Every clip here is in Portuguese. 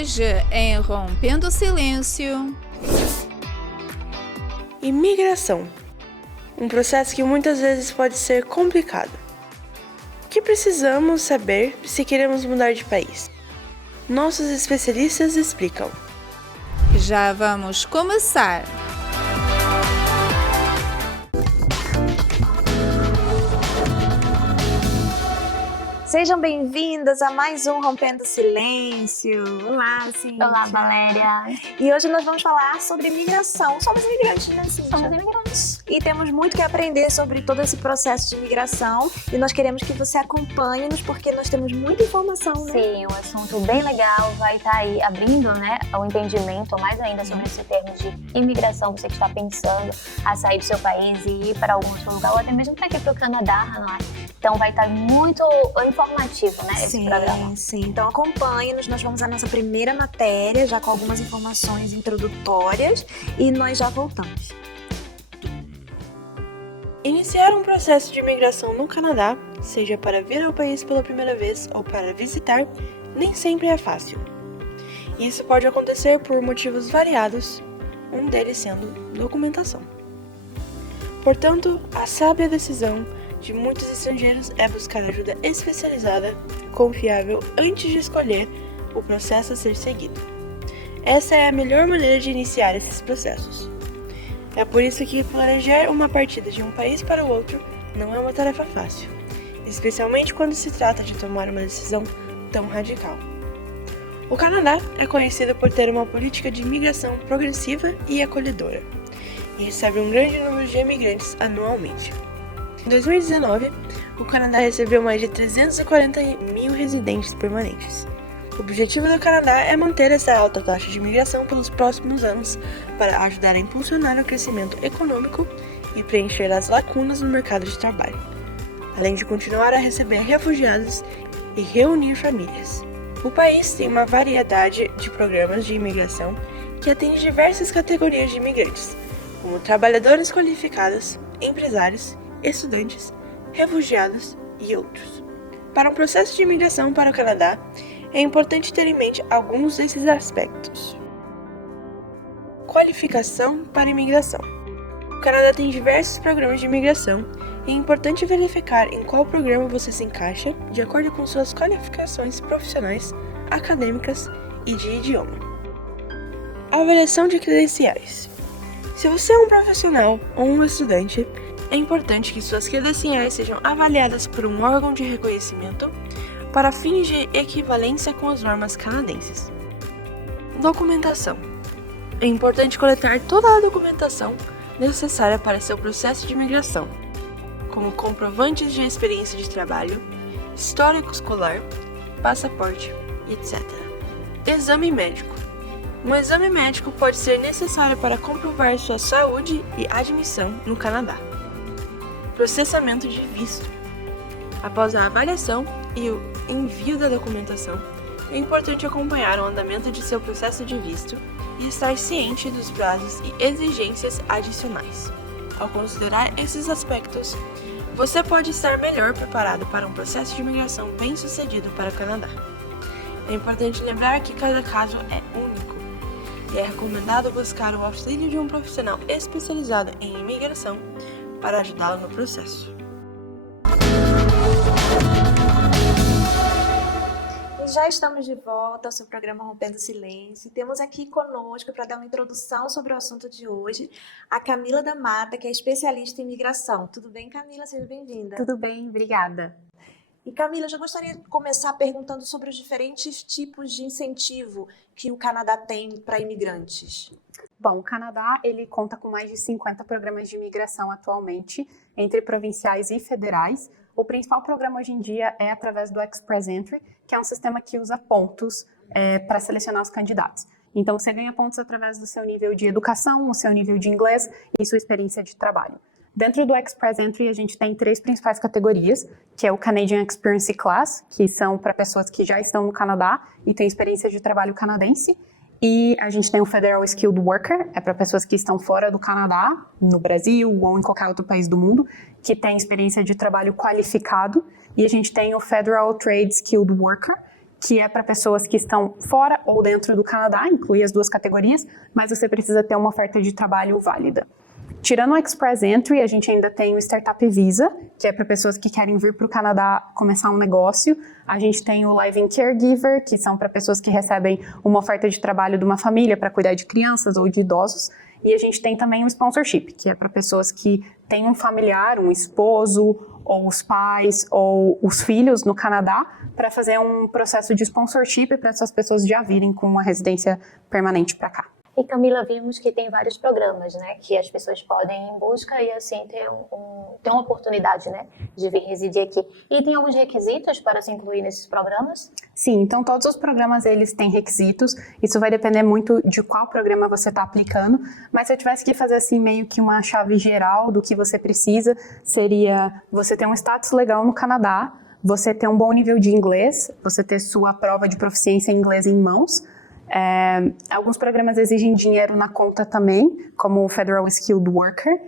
Hoje, em Rompendo o Silêncio... Imigração. Um processo que muitas vezes pode ser complicado. O que precisamos saber se queremos mudar de país? Nossos especialistas explicam. Já vamos começar! Sejam bem-vindas a mais um Rompendo o Silêncio. Olá, Cíntia. Olá, Valéria. E hoje nós vamos falar sobre imigração. Somos imigrantes, né, Cíntia? Somos imigrantes. E temos muito que aprender sobre todo esse processo de imigração. E nós queremos que você acompanhe-nos, porque nós temos muita informação, né? Sim, um assunto bem legal. Vai estar aí abrindo, né, o entendimento mais ainda sobre esse termo de imigração. Você que está pensando a sair do seu país e ir para algum outro lugar, ou até mesmo para aqui para o Canadá, não é? Então vai estar muito informativo, né, esse programa. Sim. Então acompanhe-nos, nós vamos à nossa primeira matéria, já com algumas informações introdutórias, e nós já voltamos. Iniciar um processo de imigração no Canadá, seja para vir ao país pela primeira vez ou para visitar, nem sempre é fácil. Isso pode acontecer por motivos variados, um deles sendo documentação. Portanto, a sábia decisão de muitos estrangeiros é buscar ajuda especializada, confiável, antes de escolher o processo a ser seguido. Essa é a melhor maneira de iniciar esses processos. É por isso que planejar uma partida de um país para o outro não é uma tarefa fácil, especialmente quando se trata de tomar uma decisão tão radical. O Canadá é conhecido por ter uma política de imigração progressiva e acolhedora, e recebe um grande número de imigrantes anualmente. Em 2019, o Canadá recebeu mais de 340 mil residentes permanentes. O objetivo do Canadá é manter essa alta taxa de imigração pelos próximos anos para ajudar a impulsionar o crescimento econômico e preencher as lacunas no mercado de trabalho, além de continuar a receber refugiados e reunir famílias. O país tem uma variedade de programas de imigração que atende diversas categorias de imigrantes, como trabalhadores qualificados, empresários, estudantes, refugiados e outros. Para um processo de imigração para o Canadá, é importante ter em mente alguns desses aspectos. Qualificação para imigração. O Canadá tem diversos programas de imigração e é importante verificar em qual programa você se encaixa de acordo com suas qualificações profissionais, acadêmicas e de idioma. Avaliação de credenciais. Se você é um profissional ou um estudante, é importante que suas credenciais sejam avaliadas por um órgão de reconhecimento para fins de equivalência com as normas canadenses. Documentação. É importante coletar toda a documentação necessária para seu processo de imigração, como comprovantes de experiência de trabalho, histórico escolar, passaporte, etc. Exame médico. Um exame médico pode ser necessário para comprovar sua saúde e admissão no Canadá. Processamento de visto. Após a avaliação e o envio da documentação, é importante acompanhar o andamento de seu processo de visto e estar ciente dos prazos e exigências adicionais. Ao considerar esses aspectos, você pode estar melhor preparado para um processo de imigração bem-sucedido para o Canadá. É importante lembrar que cada caso é único e é recomendado buscar o auxílio de um profissional especializado em imigração para ajudá-lo no processo. E já estamos de volta ao seu programa Rompendo o Silêncio. Temos aqui conosco, para dar uma introdução sobre o assunto de hoje, a Camila da Mata, que é especialista em imigração. Tudo bem, Camila? Seja bem-vinda. Tudo bem, obrigada. E Camila, eu já gostaria de começar perguntando sobre os diferentes tipos de incentivo que o Canadá tem para imigrantes. Bom, o Canadá ele conta com mais de 50 programas de imigração atualmente, entre provinciais e federais. O principal programa hoje em dia é através do Express Entry, que é um sistema que usa pontos para selecionar os candidatos. Então, você ganha pontos através do seu nível de educação, o seu nível de inglês e sua experiência de trabalho. Dentro do Express Entry, a gente tem 3 principais categorias, que é o Canadian Experience Class, que são para pessoas que já estão no Canadá e têm experiência de trabalho canadense. E a gente tem o Federal Skilled Worker, é para pessoas que estão fora do Canadá, no Brasil ou em qualquer outro país do mundo, que tem experiência de trabalho qualificado. E a gente tem o Federal Trade Skilled Worker, que é para pessoas que estão fora ou dentro do Canadá, inclui as duas categorias, mas você precisa ter uma oferta de trabalho válida. Tirando o Express Entry, a gente ainda tem o Startup Visa, que é para pessoas que querem vir para o Canadá começar um negócio. A gente tem o Live-in Caregiver, que são para pessoas que recebem uma oferta de trabalho de uma família para cuidar de crianças ou de idosos. E a gente tem também o Sponsorship, que é para pessoas que têm um familiar, um esposo, ou os pais, ou os filhos no Canadá, para fazer um processo de sponsorship para essas pessoas já virem com uma residência permanente para cá. E Camila, vimos que tem vários programas, né, que as pessoas podem ir em busca e assim ter uma oportunidade, né, de vir residir aqui. E tem alguns requisitos para se incluir nesses programas? Sim, então todos os programas eles têm requisitos, isso vai depender muito de qual programa você está aplicando, mas se eu tivesse que fazer assim meio que uma chave geral do que você precisa, seria você ter um status legal no Canadá, você ter um bom nível de inglês, você ter sua prova de proficiência em inglês em mãos. Alguns programas exigem dinheiro na conta também, como o Federal Skilled Worker.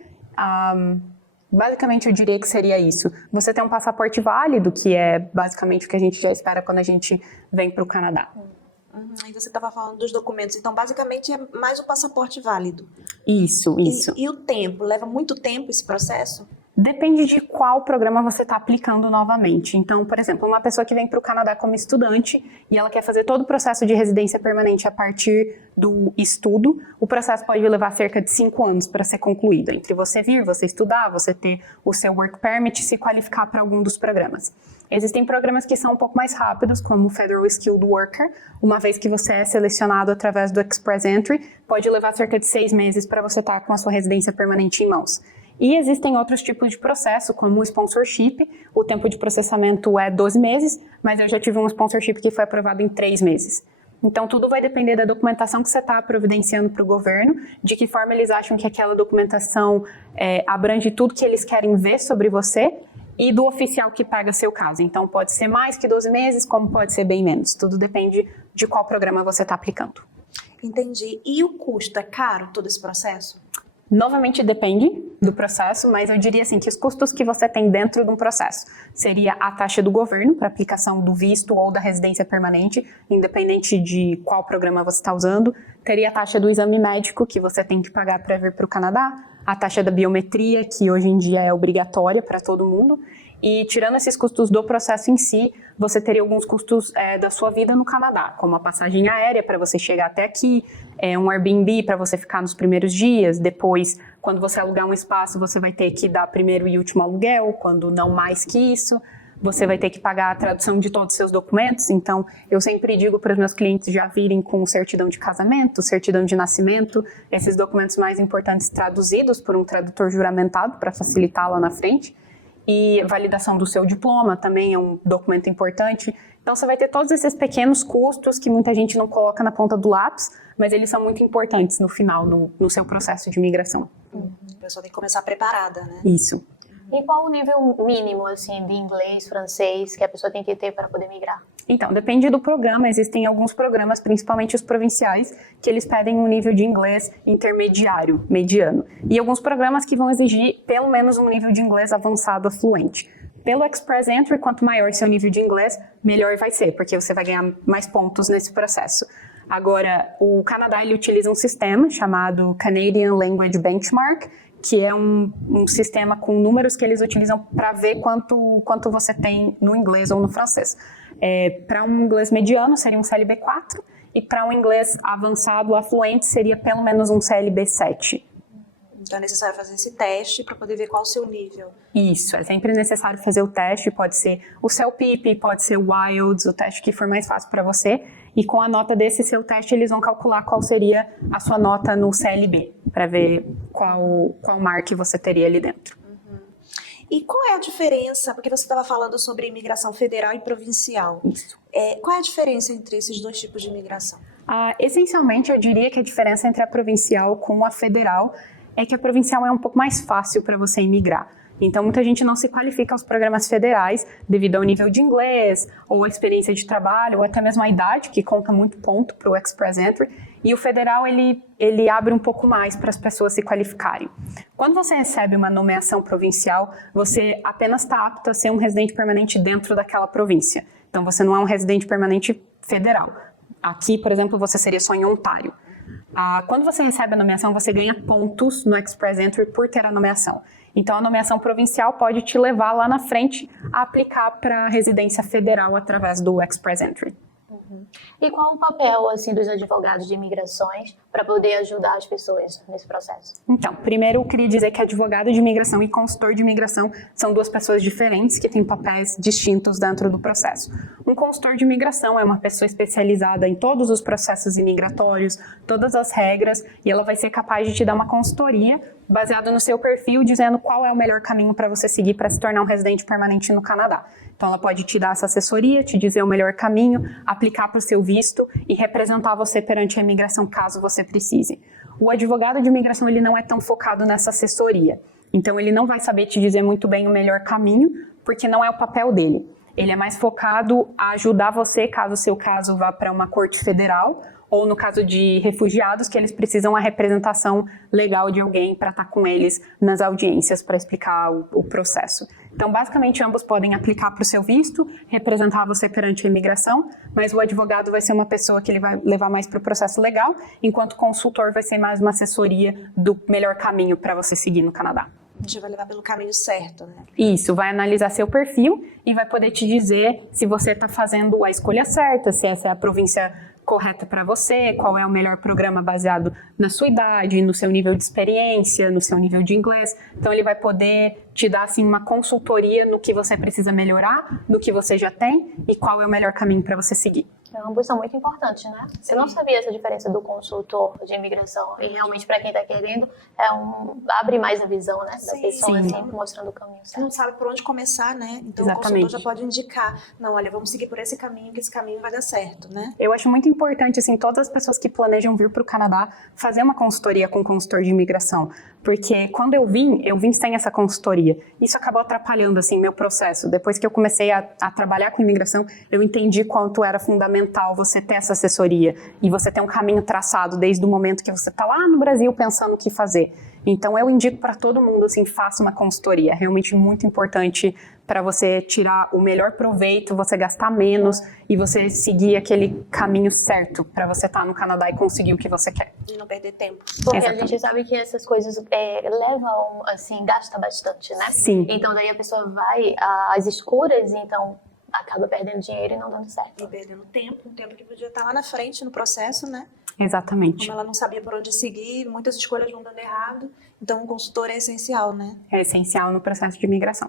Basicamente, eu diria que seria isso. Você tem um passaporte válido, que é basicamente o que a gente já espera quando a gente vem para o Canadá. E você estava falando dos documentos, então basicamente é mais o passaporte válido. Isso. E o tempo? Leva muito tempo esse processo? Depende de qual programa você está aplicando novamente. Então, por exemplo, uma pessoa que vem para o Canadá como estudante e ela quer fazer todo o processo de residência permanente a partir do estudo, o processo pode levar cerca de 5 anos para ser concluído. Entre você vir, você estudar, você ter o seu work permit e se qualificar para algum dos programas. Existem programas que são um pouco mais rápidos, como o Federal Skilled Worker. Uma vez que você é selecionado através do Express Entry, pode levar cerca de 6 meses para você estar com a sua residência permanente em mãos. E existem outros tipos de processo, como o sponsorship. O tempo de processamento é 12 meses, mas eu já tive um sponsorship que foi aprovado em 3 meses. Então, tudo vai depender da documentação que você está providenciando para o governo, de que forma eles acham que aquela documentação abrange tudo que eles querem ver sobre você e do oficial que paga seu caso. Então, pode ser mais que 12 meses, como pode ser bem menos. Tudo depende de qual programa você está aplicando. Entendi. E o custo? É caro todo esse processo? Novamente depende do processo, mas eu diria assim que os custos que você tem dentro de um processo seria a taxa do governo para aplicação do visto ou da residência permanente, independente de qual programa você está usando, teria a taxa do exame médico que você tem que pagar para vir para o Canadá, a taxa da biometria, que hoje em dia é obrigatória para todo mundo, e tirando esses custos do processo em si, você teria alguns custos da sua vida no Canadá, como a passagem aérea para você chegar até aqui, um Airbnb para você ficar nos primeiros dias, depois, quando você alugar um espaço, você vai ter que dar primeiro e último aluguel, quando não mais que isso, você vai ter que pagar a tradução de todos os seus documentos, então eu sempre digo para os meus clientes já virem com certidão de casamento, certidão de nascimento, esses documentos mais importantes traduzidos por um tradutor juramentado para facilitar lá na frente. E validação do seu diploma também é um documento importante. Então, você vai ter todos esses pequenos custos que muita gente não coloca na ponta do lápis, mas eles são muito importantes no final, no seu processo de imigração. A pessoa tem que começar preparada, né? Isso. E qual o nível mínimo, assim, de inglês, francês, que a pessoa tem que ter para poder migrar? Então, depende do programa. Existem alguns programas, principalmente os provinciais, que eles pedem um nível de inglês intermediário, mediano. E alguns programas que vão exigir pelo menos um nível de inglês avançado a fluente. Pelo Express Entry, quanto maior seu nível de inglês, melhor vai ser, porque você vai ganhar mais pontos nesse processo. Agora, o Canadá ele utiliza um sistema chamado Canadian Language Benchmark, que é um sistema com números que eles utilizam para ver quanto você tem no inglês ou no francês. Para um inglês mediano seria um CLB 4 e para um inglês avançado, afluente, seria pelo menos um CLB 7. Então é necessário fazer esse teste para poder ver qual o seu nível. Isso, é sempre necessário fazer o teste, pode ser o CELPIP, pode ser o IELTS, o teste que for mais fácil para você. E com a nota desse seu teste, eles vão calcular qual seria a sua nota no CLB, para ver qual mark você teria ali dentro. E qual é a diferença, porque você estava falando sobre imigração federal e provincial. Isso. Qual é a diferença entre esses dois tipos de imigração? Essencialmente, eu diria que a diferença entre a provincial com a federal é que a provincial é um pouco mais fácil para você imigrar. Então, muita gente não se qualifica aos programas federais devido ao nível de inglês, ou a experiência de trabalho, ou até mesmo a idade, que conta muito ponto para o Express Entry. E o federal, ele abre um pouco mais para as pessoas se qualificarem. Quando você recebe uma nomeação provincial, você apenas está apto a ser um residente permanente dentro daquela província. Então, você não é um residente permanente federal. Aqui, por exemplo, você seria só em Ontário. Quando você recebe a nomeação, você ganha pontos no Express Entry por ter a nomeação. Então, a nomeação provincial pode te levar lá na frente a aplicar para a residência federal através do Express Entry. E qual o papel assim dos advogados de imigrações para poder ajudar as pessoas nesse processo? Então, primeiro eu queria dizer que advogado de imigração e consultor de imigração são duas pessoas diferentes que têm papéis distintos dentro do processo. Um consultor de imigração é uma pessoa especializada em todos os processos imigratórios, todas as regras, e ela vai ser capaz de te dar uma consultoria baseada no seu perfil, dizendo qual é o melhor caminho para você seguir para se tornar um residente permanente no Canadá. Então, ela pode te dar essa assessoria, te dizer o melhor caminho, aplicar para o seu visto e representar você perante a imigração caso você precise. O advogado de imigração, ele não é tão focado nessa assessoria. Então, ele não vai saber te dizer muito bem o melhor caminho, porque não é o papel dele. Ele é mais focado a ajudar você caso o seu caso vá para uma corte federal, ou no caso de refugiados, que eles precisam a representação legal de alguém para estar com eles nas audiências para explicar o processo. Então, basicamente, ambos podem aplicar para o seu visto, representar você perante a imigração, mas o advogado vai ser uma pessoa que ele vai levar mais para o processo legal, enquanto o consultor vai ser mais uma assessoria do melhor caminho para você seguir no Canadá. A gente vai levar pelo caminho certo, né? Isso, vai analisar seu perfil e vai poder te dizer se você está fazendo a escolha certa, se essa é a província correta para você, qual é o melhor programa baseado na sua idade, no seu nível de experiência, no seu nível de inglês. Então, ele vai poder te dar assim, uma consultoria no que você precisa melhorar, do que você já tem e qual é o melhor caminho para você seguir. Ambos são muito importantes, né? Sim. Eu não sabia essa diferença do consultor de imigração. E realmente, para quem está querendo, abre mais a visão, né, da pessoa, assim, mostrando o caminho certo. Não sabe por onde começar, né? Então, Exatamente. O consultor já pode indicar. Não, olha, vamos seguir por esse caminho, que esse caminho vai dar certo, né? Eu acho muito importante, assim, todas as pessoas que planejam vir para o Canadá fazer uma consultoria com um consultor de imigração. Porque quando eu vim sem essa consultoria. Isso acabou atrapalhando, assim, meu processo. Depois que eu comecei a trabalhar com imigração, eu entendi quanto era fundamental você ter essa assessoria e você ter um caminho traçado desde o momento que você está lá no Brasil pensando o que fazer. Então, eu indico para todo mundo, assim, faça uma consultoria. É realmente muito importante para você tirar o melhor proveito, você gastar menos e você seguir aquele caminho certo para você estar no Canadá e conseguir o que você quer. E não perder tempo. Porque Exatamente. a gente sabe que essas coisas levam, assim, gasta bastante, né? Sim. Então, daí a pessoa vai às escuras e então acaba perdendo dinheiro e não dando certo. E perdendo tempo, um tempo que podia estar lá na frente no processo, né? Exatamente. Como ela não sabia por onde seguir, muitas escolhas vão dando errado. Então, um consultor é essencial, né? É essencial no processo de imigração.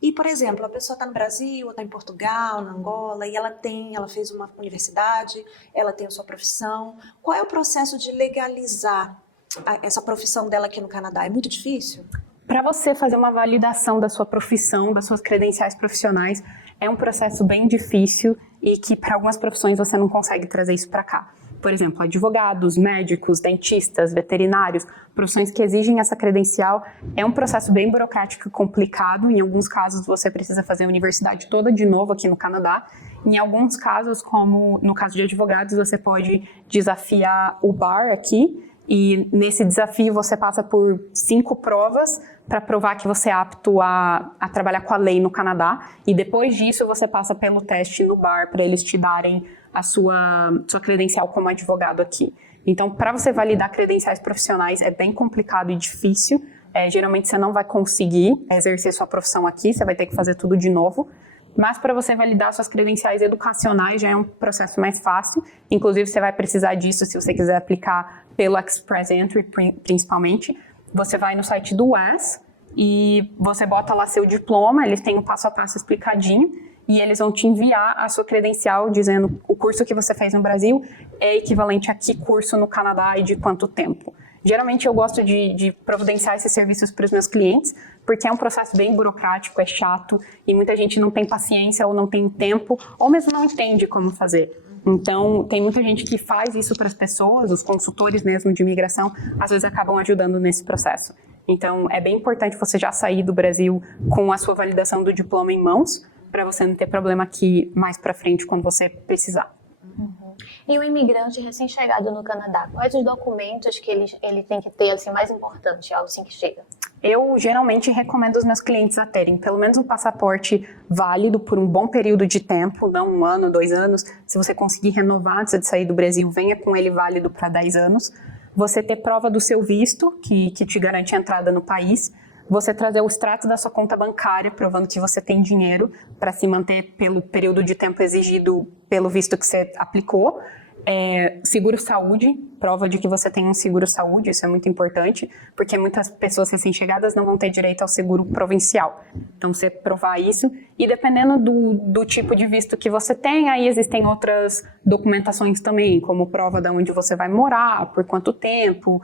E, por exemplo, a pessoa está no Brasil, está em Portugal, na Angola, e ela fez uma universidade, ela tem a sua profissão. Qual é o processo de legalizar essa profissão dela aqui no Canadá? É muito difícil? Para você fazer uma validação da sua profissão, das suas credenciais profissionais, é um processo bem difícil e que para algumas profissões você não consegue trazer isso para cá. Por exemplo, advogados, médicos, dentistas, veterinários, profissões que exigem essa credencial, é um processo bem burocrático e complicado. Em alguns casos você precisa fazer a universidade toda de novo aqui no Canadá. Em alguns casos, como no caso de advogados, você pode desafiar o bar aqui. E nesse desafio você passa por 5 provas para provar que você é apto a trabalhar com a lei no Canadá. E depois disso você passa pelo teste no bar para eles te darem a sua credencial como advogado aqui. Então, para você validar credenciais profissionais é bem complicado e difícil. Geralmente você não vai conseguir exercer sua profissão aqui, você vai ter que fazer tudo de novo. Mas para você validar suas credenciais educacionais já é um processo mais fácil. Inclusive, você vai precisar disso se você quiser aplicar pelo Express Entry, principalmente. Você vai no site do UES e você bota lá seu diploma, eles têm o passo a passo explicadinho e eles vão te enviar a sua credencial dizendo o curso que você fez no Brasil é equivalente a que curso no Canadá e de quanto tempo. Geralmente eu gosto de providenciar esses serviços para os meus clientes, porque é um processo bem burocrático, é chato, e muita gente não tem paciência ou não tem tempo, ou mesmo não entende como fazer. Então, tem muita gente que faz isso para as pessoas, os consultores mesmo de imigração, às vezes acabam ajudando nesse processo. Então, é bem importante você já sair do Brasil com a sua validação do diploma em mãos, para você não ter problema aqui mais para frente quando você precisar. E o imigrante recém-chegado no Canadá, quais os documentos que ele tem que ter assim, mais importante assim que chega? Eu geralmente recomendo os meus clientes a terem pelo menos um passaporte válido por um bom período de tempo, não 1 ano, 2 anos. Se você conseguir renovar antes de sair do Brasil, venha com ele válido para 10 anos. Você ter prova do seu visto, que te garante a entrada no país. Você trazer o extrato da sua conta bancária, provando que você tem dinheiro para se manter pelo período de tempo exigido pelo visto que você aplicou. Seguro-saúde, prova de que você tem um seguro-saúde, isso é muito importante, porque muitas pessoas recém-chegadas não vão ter direito ao seguro provincial. Então, você provar isso, e dependendo do tipo de visto que você tem, aí existem outras documentações também, como prova de onde você vai morar, por quanto tempo,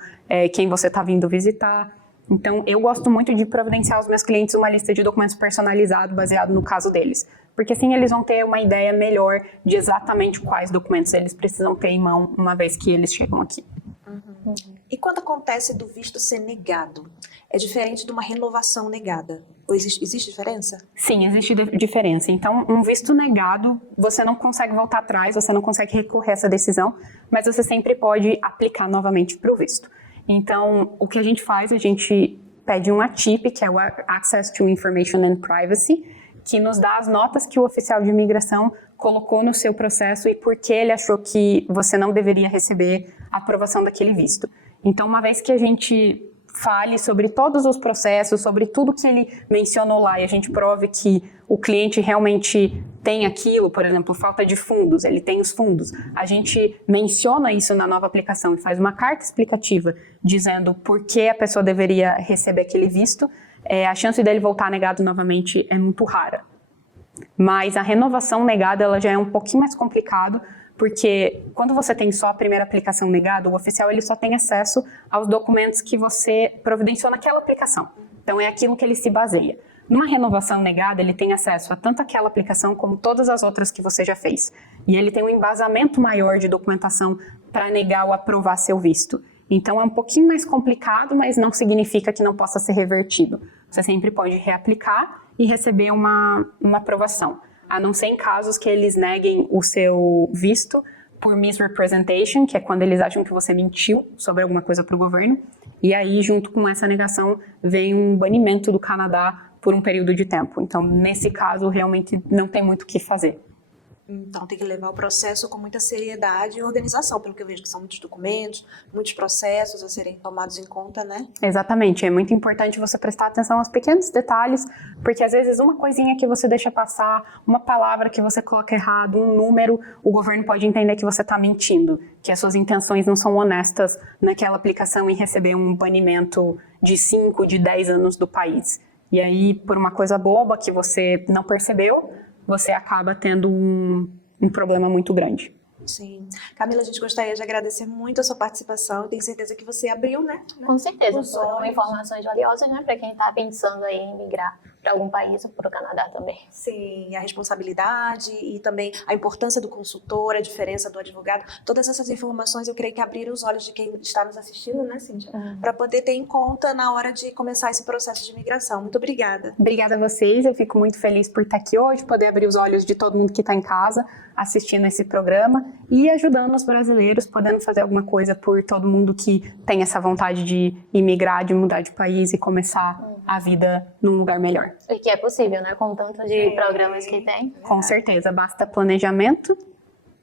quem você está vindo visitar. Então, eu gosto muito de providenciar aos meus clientes uma lista de documentos personalizados baseado no caso deles. Porque assim eles vão ter uma ideia melhor de exatamente quais documentos eles precisam ter em mão uma vez que eles chegam aqui. Uhum. E quando acontece do visto ser negado? É diferente de uma renovação negada? Ou existe diferença? Sim, existe diferença. Então, um visto negado, você não consegue voltar atrás, você não consegue recorrer a essa decisão, mas você sempre pode aplicar novamente para o visto. Então, o que a gente faz, a gente pede um ATIP, que é o Access to Information and Privacy, que nos dá as notas que o oficial de imigração colocou no seu processo e por que ele achou que você não deveria receber a aprovação daquele visto. Então, uma vez que a gente fale sobre todos os processos, sobre tudo que ele mencionou lá, e a gente prove que o cliente realmente tem aquilo, por exemplo, falta de fundos, ele tem os fundos. A gente menciona isso na nova aplicação e faz uma carta explicativa dizendo por que a pessoa deveria receber aquele visto. A chance dele voltar negado novamente é muito rara. Mas a renovação negada ela já é um pouquinho mais complicado, porque quando você tem só a primeira aplicação negada, o oficial ele só tem acesso aos documentos que você providenciou naquela aplicação. Então é aquilo que ele se baseia. Numa renovação negada, ele tem acesso a tanto aquela aplicação como todas as outras que você já fez. E ele tem um embasamento maior de documentação para negar ou aprovar seu visto. Então é um pouquinho mais complicado, mas não significa que não possa ser revertido. Você sempre pode reaplicar e receber uma aprovação. A não ser em casos que eles neguem o seu visto por misrepresentation, que é quando eles acham que você mentiu sobre alguma coisa para o governo. E aí, junto com essa negação, vem um banimento do Canadá por um período de tempo. Então, nesse caso, realmente não tem muito o que fazer. Então, tem que levar o processo com muita seriedade e organização, pelo que eu vejo que são muitos documentos, muitos processos a serem tomados em conta, né? Exatamente, é muito importante você prestar atenção aos pequenos detalhes, porque às vezes uma coisinha que você deixa passar, uma palavra que você coloca errado, um número, o governo pode entender que você está mentindo, que as suas intenções não são honestas naquela aplicação e receber um banimento de 5, de 10 anos do país. E aí, por uma coisa boba que você não percebeu, você acaba tendo um problema muito grande. Sim. Camila, a gente gostaria de agradecer muito a sua participação. Eu tenho certeza que você abriu, né? Com certeza. Os Foram olhos. informações valiosas, né? Para quem está pensando aí em migrar para algum país ou para o Canadá também. Sim, a responsabilidade e também a importância do consultor, a diferença do advogado. Todas essas informações eu creio que abriram os olhos de quem está nos assistindo, né, Cíntia? Para poder ter em conta na hora de começar esse processo de imigração. Muito obrigada. Obrigada a vocês, eu fico muito feliz por estar aqui hoje, poder abrir os olhos de todo mundo que está em casa assistindo esse programa e ajudando os brasileiros, podendo fazer alguma coisa por todo mundo que tem essa vontade de imigrar, de mudar de país e começar a vida num lugar melhor. E que é possível, né? Com tanto de programas que tem. Com certeza, basta planejamento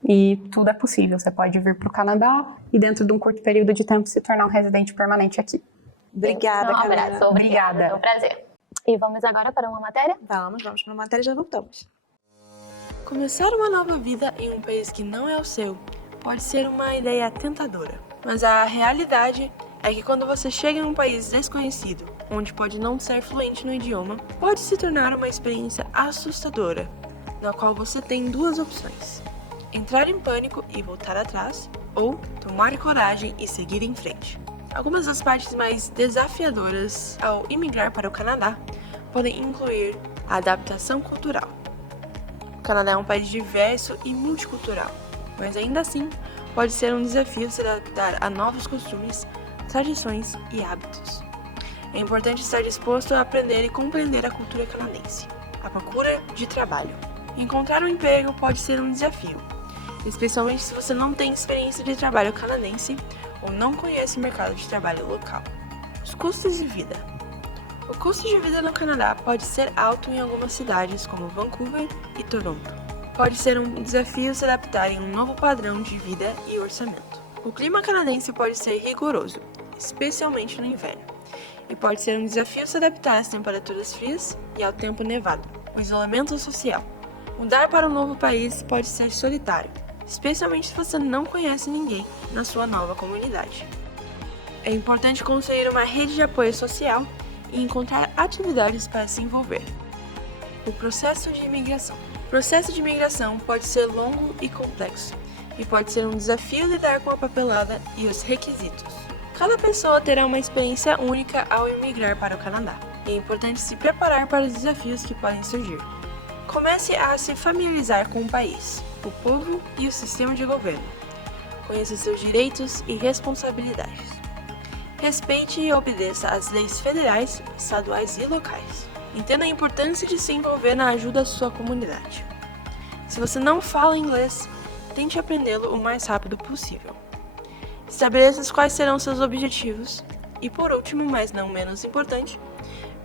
e tudo é possível. Você pode vir para o Canadá e dentro de um curto período de tempo se tornar um residente permanente aqui. Obrigada, Um Camila. abraço. Obrigada. É um prazer. E vamos agora para uma matéria? Vamos para a matéria e já voltamos. Começar uma nova vida em um país que não é o seu pode ser uma ideia tentadora, mas a realidade é que quando você chega em um país desconhecido, onde pode não ser fluente no idioma, pode se tornar uma experiência assustadora, na qual você tem duas opções: entrar em pânico e voltar atrás, ou tomar coragem e seguir em frente. Algumas das partes mais desafiadoras ao imigrar para o Canadá podem incluir a adaptação cultural. O Canadá é um país diverso e multicultural, mas ainda assim pode ser um desafio se adaptar a novos costumes, tradições e hábitos. É importante estar disposto a aprender e compreender a cultura canadense. A procura de trabalho. Encontrar um emprego pode ser um desafio, especialmente se você não tem experiência de trabalho canadense ou não conhece o mercado de trabalho local. Os custos de vida. O custo de vida no Canadá pode ser alto em algumas cidades, como Vancouver e Toronto. Pode ser um desafio se adaptar em um novo padrão de vida e orçamento. O clima canadense pode ser rigoroso, especialmente no inverno, e pode ser um desafio se adaptar às temperaturas frias e ao tempo nevado. O isolamento social. Mudar para um novo país pode ser solitário, especialmente se você não conhece ninguém na sua nova comunidade. É importante construir uma rede de apoio social e encontrar atividades para se envolver. O processo de imigração. O processo de imigração pode ser longo e complexo, e pode ser um desafio lidar com a papelada e os requisitos. Cada pessoa terá uma experiência única ao imigrar para o Canadá, e é importante se preparar para os desafios que podem surgir. Comece a se familiarizar com o país, o povo e o sistema de governo. Conheça seus direitos e responsabilidades. Respeite e obedeça às leis federais, estaduais e locais. Entenda a importância de se envolver na ajuda à sua comunidade. Se você não fala inglês, tente aprendê-lo o mais rápido possível. Estabeleça quais serão seus objetivos e, por último, mas não menos importante,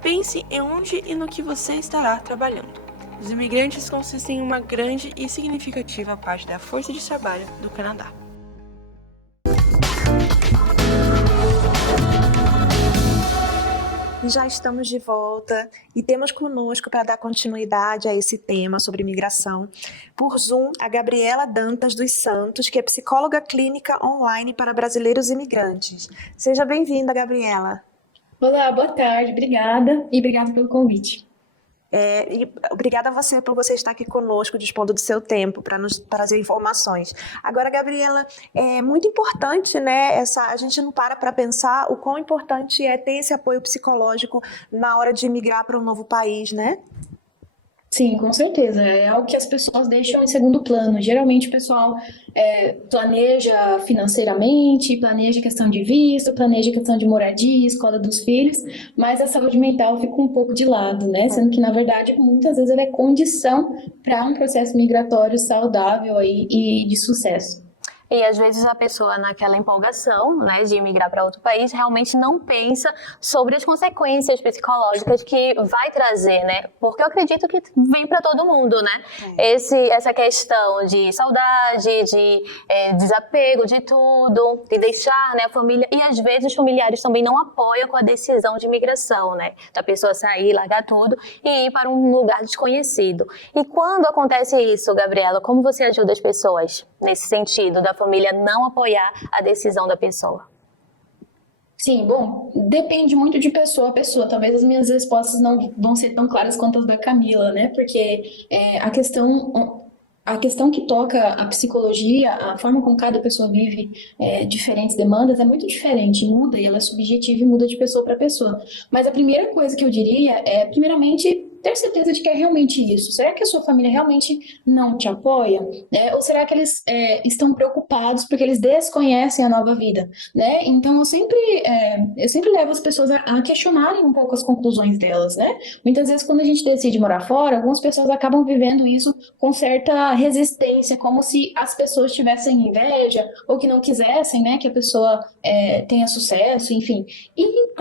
pense em onde e no que você estará trabalhando. Os imigrantes consistem em uma grande e significativa parte da força de trabalho do Canadá. Já estamos de volta e temos conosco para dar continuidade a esse tema sobre imigração, por Zoom, a Gabriela Dantas dos Santos, que é psicóloga clínica online para brasileiros imigrantes. Seja bem-vinda, Gabriela. Olá, boa tarde, obrigada e obrigada pelo convite. E obrigada a você por você estar aqui conosco, dispondo do seu tempo para nos trazer informações. Agora, Gabriela, é muito importante, né? A gente não para pensar o quão importante é ter esse apoio psicológico na hora de migrar para um novo país, né? Sim, com certeza. É algo que as pessoas deixam em segundo plano. Geralmente o pessoal planeja financeiramente, planeja questão de visto, planeja questão de moradia, escola dos filhos, mas a saúde mental fica um pouco de lado, né? Sendo que, na verdade, muitas vezes ela é condição para um processo migratório saudável aí e de sucesso. E às vezes a pessoa naquela empolgação, né, de migrar para outro país, realmente não pensa sobre as consequências psicológicas que vai trazer, né? Porque eu acredito que vem para todo mundo, né? Essa questão de saudade, de desapego de tudo, de deixar, né, a família. E às vezes os familiares também não apoiam com a decisão de migração, né? Da pessoa sair, largar tudo e ir para um lugar desconhecido. E quando acontece isso, Gabriela, como você ajuda as pessoas nesse sentido, da família não apoiar a decisão da pessoa? Sim, bom, depende muito de pessoa a pessoa. Talvez as minhas respostas não vão ser tão claras quanto as da Camila, né? Porque a questão que toca a psicologia, a forma como cada pessoa vive diferentes demandas é muito diferente, muda e ela é subjetiva e muda de pessoa para pessoa. Mas a primeira coisa que eu diria é, primeiramente, ter certeza de que é realmente isso. Será que a sua família realmente não te apoia? Né? Ou será que eles estão preocupados porque eles desconhecem a nova vida? Né? Então, eu sempre levo as pessoas a questionarem um pouco as conclusões delas. Né? Muitas vezes, quando a gente decide morar fora, algumas pessoas acabam vivendo isso com certa resistência, como se as pessoas tivessem inveja ou que não quisessem, né, que a pessoa tenha sucesso, enfim. E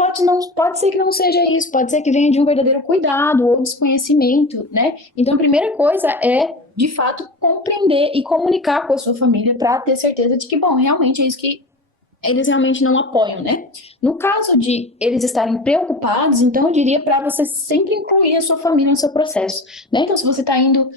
pode ser que não seja isso, pode ser que venha de um verdadeiro cuidado ou desconhecimento, né? Então, a primeira coisa é, de fato, compreender e comunicar com a sua família para ter certeza de que, bom, realmente é isso que eles realmente não apoiam, né? No caso de eles estarem preocupados, então eu diria para você sempre incluir a sua família no seu processo, né? Então, se você está indo,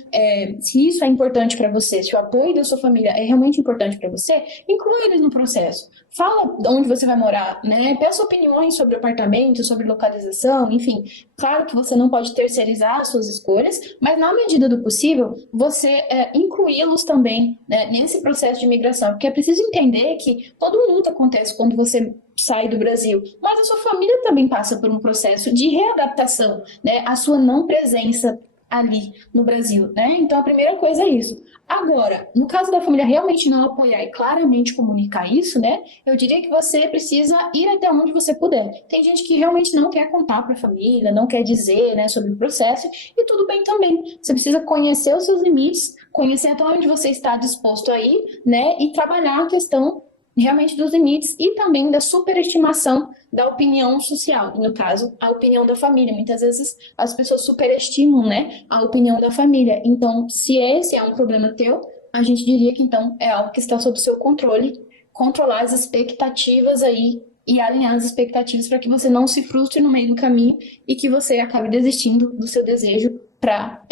se isso é importante para você, se o apoio da sua família é realmente importante para você, inclua eles no processo. Fala onde você vai morar, né? Peça opiniões sobre apartamento, sobre localização, enfim. Claro que você não pode terceirizar as suas escolhas, mas na medida do possível, você incluí-los também, né, nesse processo de imigração, porque é preciso entender que todo luto acontece quando você sai do Brasil, mas a sua família também passa por um processo de readaptação, né, a sua não presença ali no Brasil, né? Então a primeira coisa é isso. Agora, no caso da família realmente não apoiar e claramente comunicar isso, né? Eu diria que você precisa ir até onde você puder. Tem gente que realmente não quer contar para a família, não quer dizer, né, sobre o processo, e tudo bem também. Você precisa conhecer os seus limites, conhecer até onde você está disposto a ir, né? E trabalhar a questão realmente dos limites e também da superestimação da opinião social, no caso, a opinião da família. Muitas vezes as pessoas superestimam, né, a opinião da família. Então, se esse é um problema teu, a gente diria que então é algo que está sob seu controle, controlar as expectativas aí e alinhar as expectativas para que você não se frustre no meio do caminho e que você acabe desistindo do seu desejo para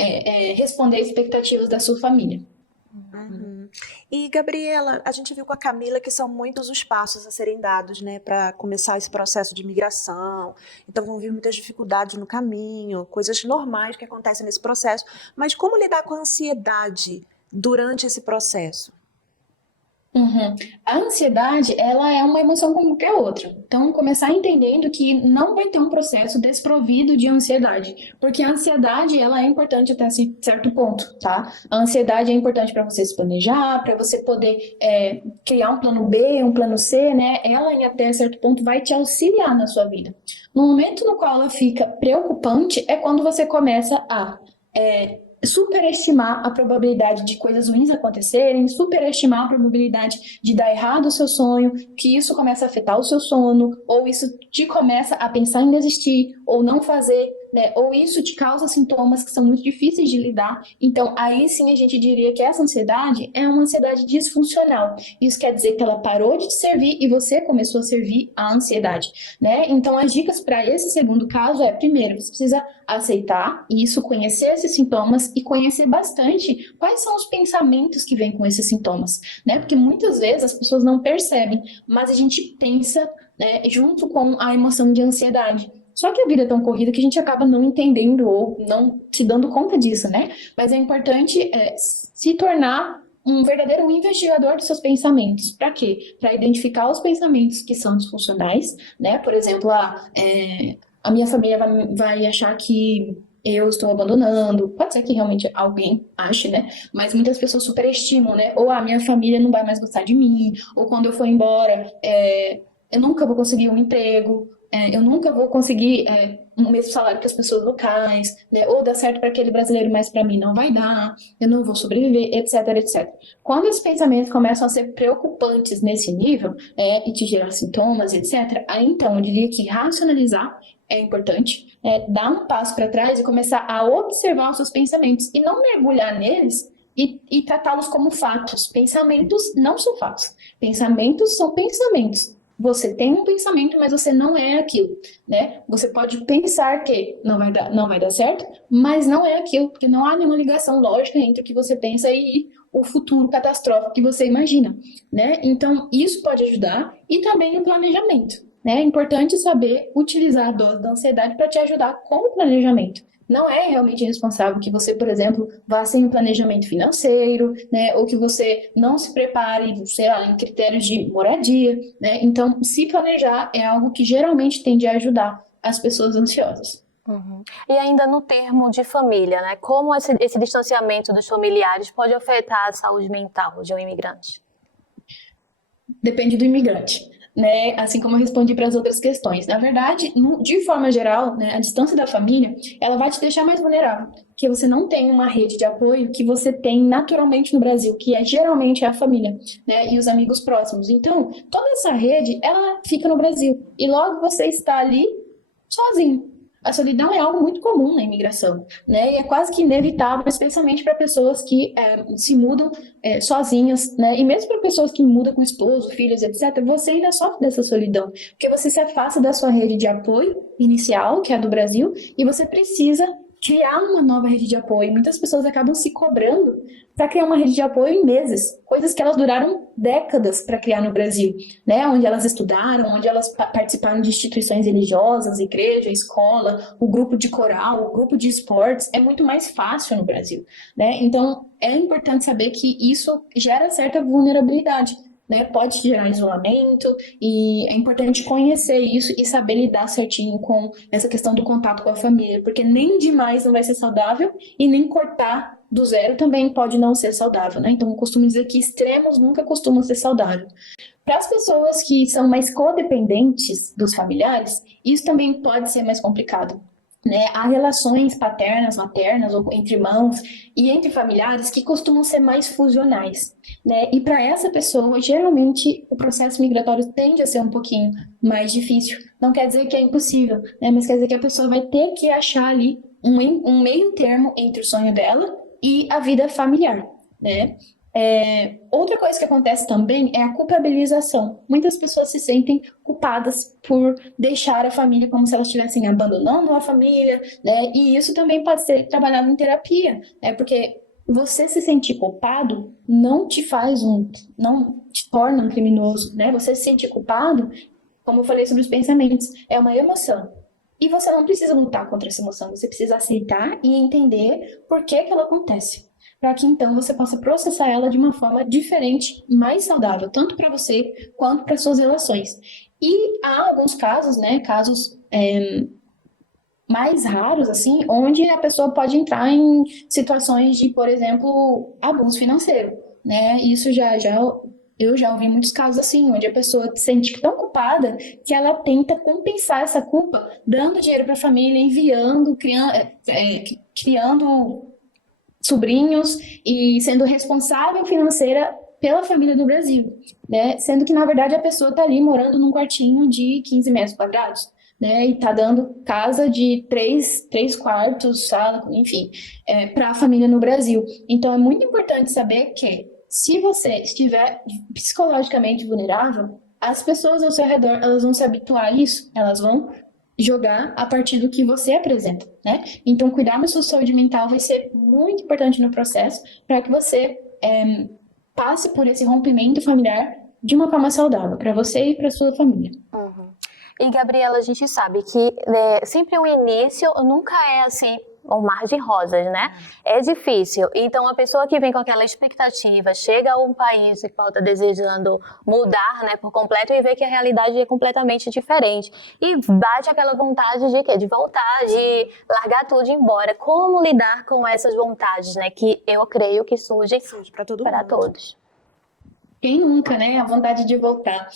responder às expectativas da sua família. Uhum. E, Gabriela, a gente viu com a Camila que são muitos os passos a serem dados, né, para começar esse processo de imigração. Então, vão vir muitas dificuldades no caminho, coisas normais que acontecem nesse processo. Mas como lidar com a ansiedade durante esse processo? Uhum. A ansiedade, ela é uma emoção como qualquer outra. Então, começar entendendo que não vai ter um processo desprovido de ansiedade, porque a ansiedade, ela é importante até certo ponto, tá? A ansiedade é importante para você se planejar, para você poder criar um plano B, um plano C, né? Ela, em até certo ponto, vai te auxiliar na sua vida. No momento no qual ela fica preocupante, é quando você começa a superestimar a probabilidade de coisas ruins acontecerem, superestimar a probabilidade de dar errado o seu sonho, que isso começa a afetar o seu sono, ou isso te começa a pensar em desistir, ou não fazer, né? Ou isso te causa sintomas que são muito difíceis de lidar. Então, aí sim a gente diria que essa ansiedade é uma ansiedade disfuncional. Isso quer dizer que ela parou de te servir e você começou a servir a ansiedade, né? Então, as dicas para esse segundo caso primeiro, você precisa aceitar isso, conhecer esses sintomas e conhecer bastante quais são os pensamentos que vêm com esses sintomas, né? Porque muitas vezes as pessoas não percebem, mas a gente pensa, né, junto com a emoção de ansiedade. Só que a vida é tão corrida que a gente acaba não entendendo ou não se dando conta disso, né? Mas é importante se tornar um verdadeiro investigador dos seus pensamentos. Para quê? Para identificar os pensamentos que são disfuncionais, né? Por exemplo, a minha família vai achar que eu estou abandonando. Pode ser que realmente alguém ache, né? Mas muitas pessoas superestimam, né? Ou a minha família não vai mais gostar de mim, ou quando eu for embora, eu nunca vou conseguir um emprego, eu nunca vou conseguir o mesmo salário que as pessoas locais, né? Ou dá certo para aquele brasileiro, mas para mim não vai dar, eu não vou sobreviver, etc, etc. Quando esses pensamentos começam a ser preocupantes nesse nível, e te gerar sintomas, etc., aí então eu diria que racionalizar é importante, dar um passo para trás e começar a observar os seus pensamentos e não mergulhar neles e tratá-los como fatos. Pensamentos não são fatos. Pensamentos são pensamentos. Você tem um pensamento, mas você não é aquilo, né? Você pode pensar que não vai dar certo, mas não é aquilo, porque não há nenhuma ligação lógica entre o que você pensa e o futuro catastrófico que você imagina, né? Então, isso pode ajudar e também o planejamento. É importante saber utilizar a dose da ansiedade para te ajudar com o planejamento. Não é realmente responsável que você, por exemplo, vá sem um planejamento financeiro, né, ou que você não se prepare, sei lá, em critérios de moradia, né? Então, se planejar é algo que geralmente tende a ajudar as pessoas ansiosas. Uhum. E ainda no termo de família, né? Como esse distanciamento dos familiares pode afetar a saúde mental de um imigrante? Depende do imigrante, né? Assim como eu respondi para as outras questões. Na verdade, de forma geral, né, a distância da família, ela vai te deixar mais vulnerável, porque você não tem uma rede de apoio que você tem naturalmente no Brasil, que geralmente é a família, né, e os amigos próximos. Então, toda essa rede, ela fica no Brasil, e logo você está ali sozinho. A solidão é algo muito comum na imigração, né? E é quase que inevitável, especialmente para pessoas que se mudam sozinhas, né? E mesmo para pessoas que mudam com esposo, filhos, etc., você ainda sofre dessa solidão, porque você se afasta da sua rede de apoio inicial, que é a do Brasil, e você precisa criar uma nova rede de apoio. Muitas pessoas acabam se cobrando para criar uma rede de apoio em meses, coisas que elas duraram décadas para criar no Brasil, né? Onde elas estudaram, onde elas participaram de instituições religiosas, igreja, escola, o grupo de coral, o grupo de esportes, é muito mais fácil no Brasil, né? Então, é importante saber que isso gera certa vulnerabilidade, né? Pode gerar isolamento e é importante conhecer isso e saber lidar certinho com essa questão do contato com a família, porque nem demais não vai ser saudável e nem cortar do zero também pode não ser saudável, né? Então, eu costumo dizer que extremos nunca costumam ser saudáveis. Para as pessoas que são mais codependentes dos familiares, isso também pode ser mais complicado. né? Há relações paternas, maternas, ou entre irmãos e entre familiares que costumam ser mais fusionais, né? E para essa pessoa, geralmente, o processo migratório tende a ser um pouquinho mais difícil. Não quer dizer que é impossível, né? Mas quer dizer que a pessoa vai ter que achar ali um meio termo entre o sonho dela e a vida familiar, né? Outra coisa que acontece também é a culpabilização. Muitas pessoas se sentem culpadas por deixar a família como se elas estivessem abandonando a família, né? E isso também pode ser trabalhado em terapia, né? Porque você se sentir culpado não te faz não te torna um criminoso, né? Você se sentir culpado, como eu falei sobre os pensamentos, é uma emoção. E você não precisa lutar contra essa emoção, você precisa aceitar e entender por que que ela acontece, para que então você possa processar ela de uma forma diferente, mais saudável, tanto para você quanto para suas relações. E há alguns casos, né, casos mais raros, assim, onde a pessoa pode entrar em situações de, por exemplo, abuso financeiro, né? Isso eu já ouvi muitos casos assim, onde a pessoa se sente tão culpada que ela tenta compensar essa culpa, dando dinheiro para a família, enviando, criando sobrinhos e sendo responsável financeira pela família do Brasil, né? Sendo que, na verdade, a pessoa está ali morando num quartinho de 15 metros quadrados, né? E está dando casa de três quartos, sala, enfim, para a família no Brasil. Então, é muito importante saber que, se você estiver psicologicamente vulnerável, as pessoas ao seu redor, elas vão se habituar a isso, elas vão jogar a partir do que você apresenta, né? Então, cuidar da sua saúde mental vai ser muito importante no processo para que você passe por esse rompimento familiar de uma forma saudável para você e para sua família. E, Gabriela, a gente sabe que sempre o início nunca é assim um mar de rosas, né? É difícil. Então, a pessoa que vem com aquela expectativa, chega a um país e está desejando mudar, né, por completo e vê que a realidade é completamente diferente. E bate aquela vontade de quê? De voltar, de largar tudo e ir embora. Como lidar com essas vontades, né? Que eu creio que surgem Para todo para mundo. todos. Quem nunca, né? A vontade de voltar.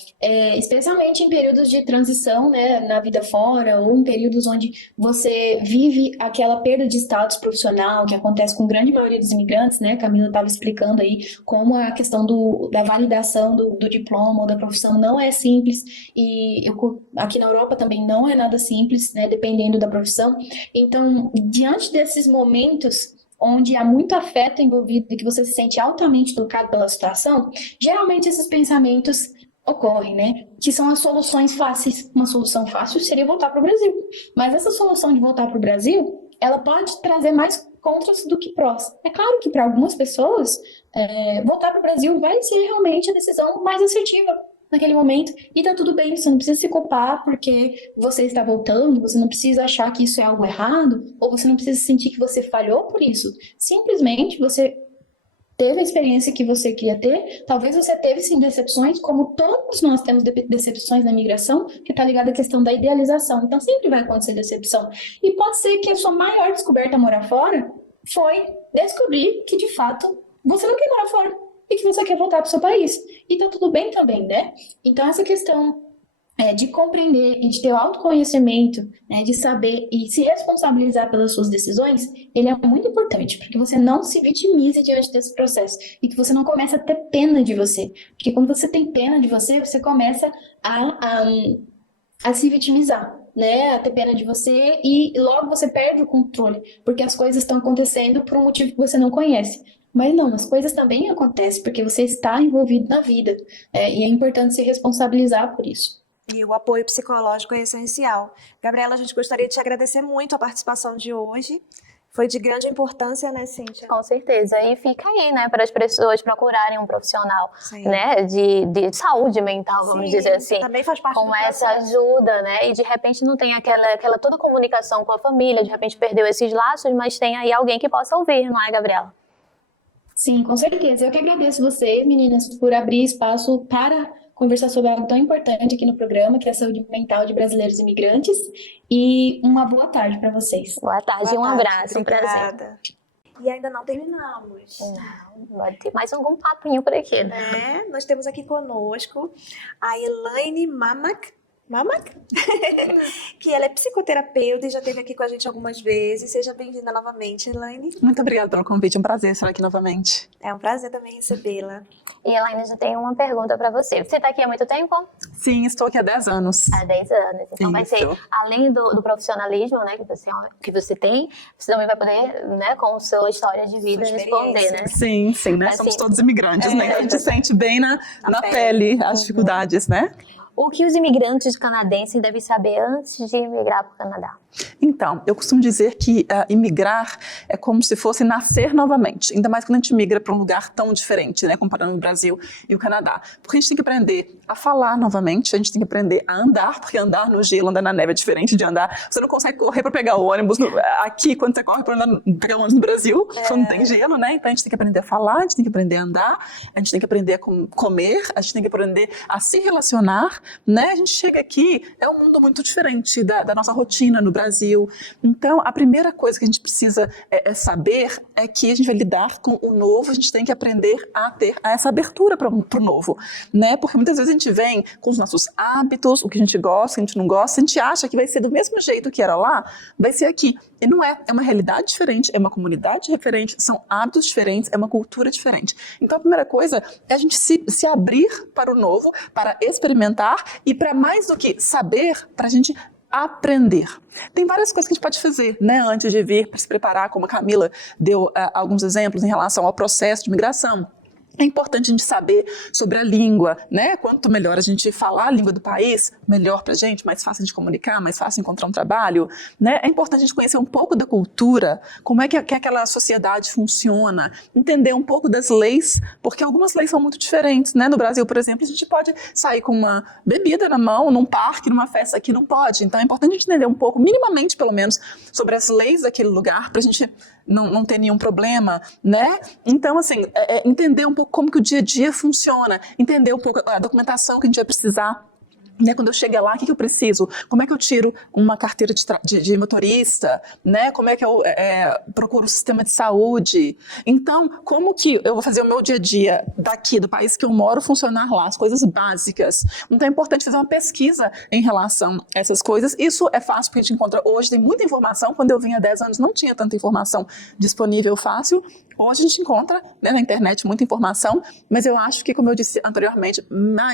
Especialmente em períodos de transição, né? Na vida fora, ou em períodos onde você vive aquela perda de status profissional que acontece com a grande maioria dos imigrantes, né? Camila estava explicando aí como a questão da validação do diploma ou da profissão não é simples. E aqui na Europa também não é nada simples, né? Dependendo da profissão. Então, diante desses momentos onde há muito afeto envolvido e que você se sente altamente tocado pela situação, geralmente esses pensamentos ocorrem, né? Que são as soluções fáceis. Uma solução fácil seria voltar para o Brasil. Mas essa solução de voltar para o Brasil, ela pode trazer mais contras do que prós. É claro que para algumas pessoas, voltar para o Brasil vai ser realmente a decisão mais assertiva naquele momento, e tá tudo bem, você não precisa se culpar porque você está voltando, você não precisa achar que isso é algo errado, ou você não precisa sentir que você falhou por isso. Simplesmente você teve a experiência que você queria ter, talvez você teve sim decepções, como todos nós temos decepções na migração, que está ligada à questão da idealização, então sempre vai acontecer decepção. E pode ser que a sua maior descoberta a morar fora foi descobrir que de fato você não quer morar fora, e que você quer voltar para o seu país. E tá tudo bem também, né? Então, essa questão de compreender e de ter o autoconhecimento, né, de saber e se responsabilizar pelas suas decisões, ele é muito importante, para que você não se vitimize diante desse processo e que você não comece a ter pena de você. Porque quando você tem pena de você, você começa a se vitimizar, né, a ter pena de você e logo você perde o controle, porque as coisas estão acontecendo por um motivo que você não conhece. Mas não, as coisas também acontecem porque você está envolvido na vida, e é importante se responsabilizar por isso. E o apoio psicológico é essencial. Gabriela, a gente gostaria de te agradecer muito a participação de hoje. Foi de grande importância, né, Cíntia? Com certeza. E fica aí, né, para as pessoas procurarem um profissional, Sim. né, de saúde mental, vamos Sim, dizer assim. também faz parte com do essa processo. ajuda, né, e de repente não tem aquela toda comunicação com a família, de repente perdeu esses laços, mas tem aí alguém que possa ouvir, não é, Gabriela? Sim, com certeza. Eu que agradeço vocês, meninas, por abrir espaço para conversar sobre algo tão importante aqui no programa, que é a saúde mental de brasileiros imigrantes. E uma boa tarde para vocês. Boa tarde, Boa um tarde, abraço, um prazer. obrigada. E ainda não terminamos. Não, vai ter mais algum papinho por aqui, né? Nós temos aqui conosco a Elaine Mamak, Mamaca, que ela é psicoterapeuta e já esteve aqui com a gente algumas vezes. Seja bem-vinda novamente, Elaine. Muito obrigada pelo convite, é um prazer estar aqui novamente. É um prazer também recebê-la. E Elaine, já tenho uma pergunta para você. Você está aqui há muito tempo? Sim, estou aqui há 10 anos. Há 10 anos. Então vai ser, Isso. além do profissionalismo, né, que você tem, você também vai poder, né, com sua história de vida, Sua responder, né? Sim, né? Assim, Somos todos imigrantes, né? Então a gente sente bem na pele as dificuldades, né? O que os imigrantes canadenses devem saber antes de imigrar para o Canadá? Então, eu costumo dizer que imigrar é como se fosse nascer novamente, ainda mais quando a gente migra para um lugar tão diferente, né, comparando o Brasil e o Canadá. Porque a gente tem que aprender a falar novamente, a gente tem que aprender a andar, porque andar no gelo, andar na neve é diferente de andar. Você não consegue correr para pegar o ônibus aqui, quando você corre para pegar o ônibus no Brasil, quando não tem gelo, né? Então a gente tem que aprender a falar, a gente tem que aprender a andar, a gente tem que aprender a comer, a gente tem que aprender a se relacionar, né? A gente chega aqui, é um mundo muito diferente da nossa rotina no Brasil. Então, a primeira coisa que a gente precisa saber é que a gente vai lidar com o novo, a gente tem que aprender a ter essa abertura para o novo, né? Porque muitas vezes a gente vem com os nossos hábitos, o que a gente gosta, o que a gente não gosta, a gente acha que vai ser do mesmo jeito que era lá, vai ser aqui. E não é uma realidade diferente, é uma comunidade diferente, são hábitos diferentes, é uma cultura diferente. Então, a primeira coisa é a gente se abrir para o novo, para experimentar e para mais do que saber, para a gente aprender. Tem várias coisas que a gente pode fazer, né, antes de vir, para se preparar, como a Camila deu alguns exemplos em relação ao processo de migração. É importante a gente saber sobre a língua, né? Quanto melhor a gente falar a língua do país, melhor pra gente, mais fácil de comunicar, mais fácil encontrar um trabalho, né? É importante a gente conhecer um pouco da cultura, como é que aquela sociedade funciona, entender um pouco das leis, porque algumas leis são muito diferentes, né? No Brasil, por exemplo, a gente pode sair com uma bebida na mão, num parque, numa festa, aqui não pode. Então é importante a gente entender um pouco, minimamente pelo menos, sobre as leis daquele lugar, pra gente não ter nenhum problema, né? Então, assim, entender um pouco como que o dia a dia funciona, entender um pouco a documentação que a gente vai precisar. Né, quando eu chegar lá, o que eu preciso? Como é que eu tiro uma carteira de motorista? Né? Como é que eu procuro um sistema de saúde? Então, como que eu vou fazer o meu dia a dia daqui, do país que eu moro, funcionar lá? As coisas básicas. Então é importante fazer uma pesquisa em relação a essas coisas. Isso é fácil porque a gente encontra hoje, tem muita informação. Quando eu vim há 10 anos não tinha tanta informação disponível fácil. Hoje a gente encontra, né, na internet muita informação, mas eu acho que, como eu disse anteriormente,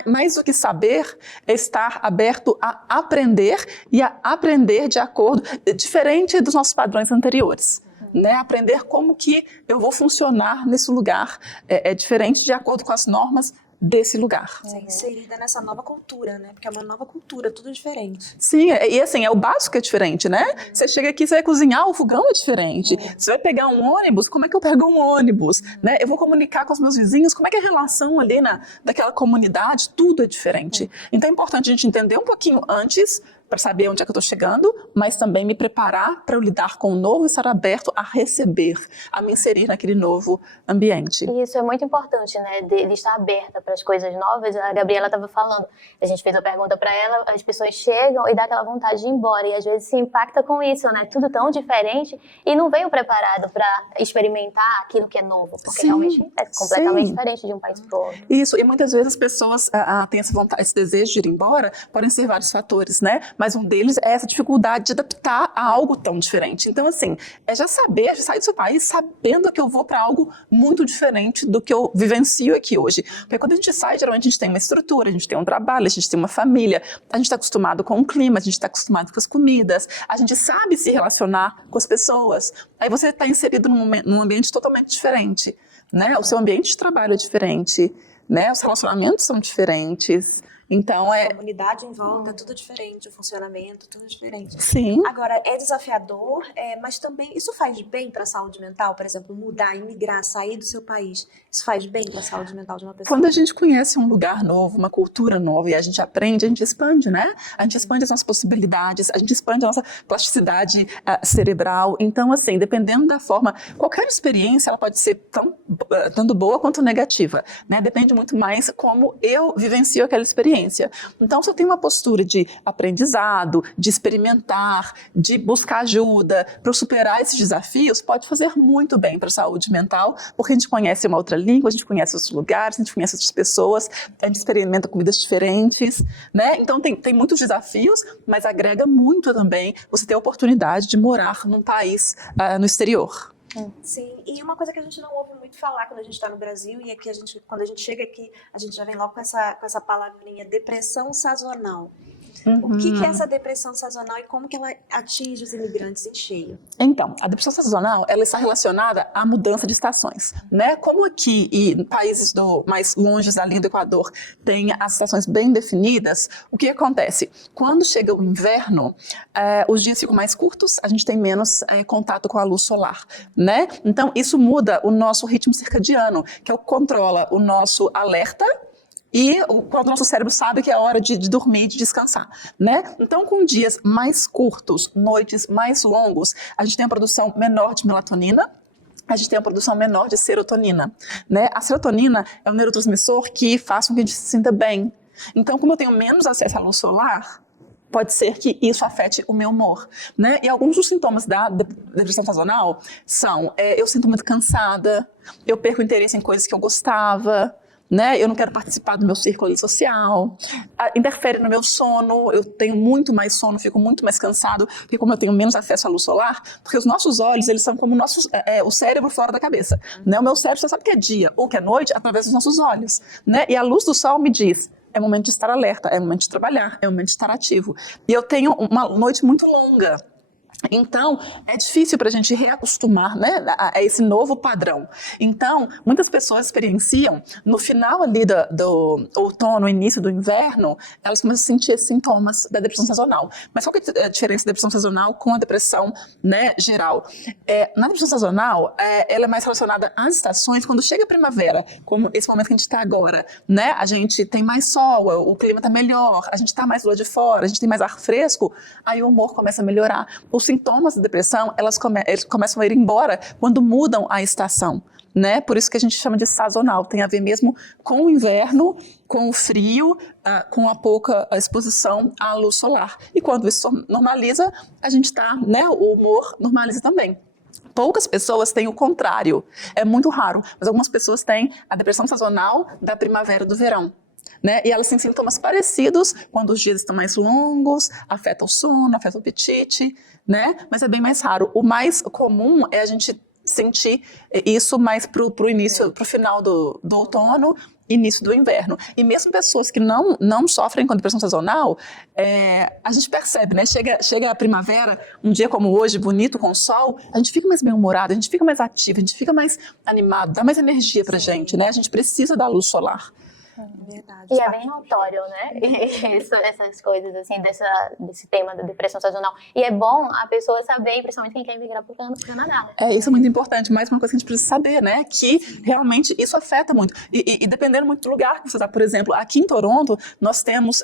mais do que saber é estar aberto a aprender e a aprender de acordo, diferente dos nossos padrões anteriores. Né? Aprender como que eu vou funcionar nesse lugar é diferente de acordo com as normas desse lugar. Ser inserida nessa nova cultura, né? Porque é uma nova cultura, tudo diferente. Sim, e assim, o básico é diferente, né? Você chega aqui, você vai cozinhar, o fogão é diferente. Você vai pegar um ônibus, como é que eu pego um ônibus? Né? Eu vou comunicar com os meus vizinhos, como é que é a relação ali daquela comunidade? Tudo é diferente. Então é importante a gente entender um pouquinho antes, para saber onde é que eu estou chegando, mas também me preparar para eu lidar com o novo e estar aberto a receber, a me inserir naquele novo ambiente. E isso é muito importante, né, de estar aberta para as coisas novas. A Gabriela estava falando, a gente fez a pergunta para ela, as pessoas chegam e dá aquela vontade de ir embora, e às vezes se impacta com isso, né, tudo tão diferente, e não veio preparado para experimentar aquilo que é novo, porque realmente é completamente diferente de um país para o outro. Isso, e muitas vezes as pessoas têm essa vontade, esse desejo de ir embora, podem ser vários fatores, né? Mas um deles é essa dificuldade de adaptar a algo tão diferente. Então, assim, já sair do seu país sabendo que eu vou para algo muito diferente do que eu vivencio aqui hoje. Porque quando a gente sai, geralmente a gente tem uma estrutura, a gente tem um trabalho, a gente tem uma família, a gente está acostumado com o clima, a gente está acostumado com as comidas, a gente sabe se relacionar com as pessoas. Aí você está inserido num ambiente totalmente diferente, né? O seu ambiente de trabalho é diferente, né? Os relacionamentos são diferentes. Então, a comunidade em volta, tudo diferente, o funcionamento, tudo diferente. Sim. Agora, é desafiador, mas também isso faz bem para a saúde mental? Por exemplo, mudar, imigrar, sair do seu país, isso faz bem para a saúde mental de uma pessoa? Quando a gente conhece um lugar novo, uma cultura nova e a gente aprende, a gente expande, né? A gente expande as nossas possibilidades, a gente expande a nossa plasticidade cerebral. Então, assim, dependendo da forma, qualquer experiência ela pode ser tanto boa quanto negativa, né? Depende muito mais como eu vivencio aquela experiência. experiência. Então, se eu tenho uma postura de aprendizado, de experimentar, de buscar ajuda para superar esses desafios, pode fazer muito bem para a saúde mental, porque a gente conhece uma outra língua, a gente conhece outros lugares, a gente conhece outras pessoas, a gente experimenta comidas diferentes, né? Então, tem muitos desafios, mas agrega muito também você ter a oportunidade de morar num país no exterior. Sim, e uma coisa que a gente não ouve muito falar quando a gente está no Brasil, e aqui quando a gente chega aqui, a gente já vem logo com essa palavrinha, depressão sazonal. O que é essa depressão sazonal e como que ela atinge os imigrantes em cheio? Então, a depressão sazonal, ela está relacionada à mudança de estações, né? Como aqui e em países mais longe da linha do Equador tem as estações bem definidas, o que acontece? Quando chega o inverno, os dias ficam mais curtos, a gente tem menos contato com a luz solar, né? Então, isso muda o nosso ritmo circadiano, que é o que controla o nosso alerta, e quando o nosso cérebro sabe que é hora de dormir, de descansar, né? Então, com dias mais curtos, noites mais longos, a gente tem a produção menor de melatonina, a gente tem a produção menor de serotonina, né? A serotonina é um neurotransmissor que faz com que a gente se sinta bem. Então, como eu tenho menos acesso à luz solar, pode ser que isso afete o meu humor, né? E alguns dos sintomas da depressão sazonal são, eu sinto muito cansada, eu perco interesse em coisas que eu gostava, né? Eu não quero participar do meu círculo social, interfere no meu sono, eu tenho muito mais sono, fico muito mais cansado, porque como eu tenho menos acesso à luz solar, porque os nossos olhos, eles são como o cérebro fora da cabeça, né? O meu cérebro só sabe que é dia ou que é noite através dos nossos olhos, né? E a luz do sol me diz, é momento de estar alerta, é momento de trabalhar, é momento de estar ativo. E eu tenho uma noite muito longa. Então, é difícil para a gente reacostumar, né, a esse novo padrão. Então, muitas pessoas experienciam, no final ali do outono, início do inverno, elas começam a sentir esses sintomas da depressão sazonal. Mas qual que é a diferença da depressão sazonal com a depressão, né, geral? Na depressão sazonal, ela é mais relacionada às estações. Quando chega a primavera, como esse momento que a gente está agora, né, a gente tem mais sol, o clima está melhor, a gente está mais lua de fora, a gente tem mais ar fresco, aí o humor começa a melhorar. Os sintomas da depressão, eles começam a ir embora quando mudam a estação, né? Por isso que a gente chama de sazonal, tem a ver mesmo com o inverno, com o frio, com a pouca exposição à luz solar. E quando isso normaliza, a gente está, né? O humor normaliza também. Poucas pessoas têm o contrário, é muito raro, mas algumas pessoas têm a depressão sazonal da primavera e do verão. Né? E elas têm sintomas parecidos quando os dias estão mais longos, afeta o sono, afeta o apetite, né? Mas é bem mais raro. O mais comum é a gente sentir isso mais pro final do outono, início do inverno. E mesmo pessoas que não sofrem com depressão sazonal, a gente percebe, né? Chega a primavera, um dia como hoje, bonito, com sol, a gente fica mais bem-humorado, a gente fica mais ativo, a gente fica mais animado, dá mais energia pra gente, né? A gente precisa da luz solar. Verdade. E é bem notório, né? Essas coisas, assim, desse tema da depressão sazonal. E é bom a pessoa saber, principalmente quem quer emigrar para o Canadá. Isso é muito importante. Mais uma coisa que a gente precisa saber, né? Que realmente isso afeta muito. E dependendo muito do lugar que você está, por exemplo, aqui em Toronto, nós temos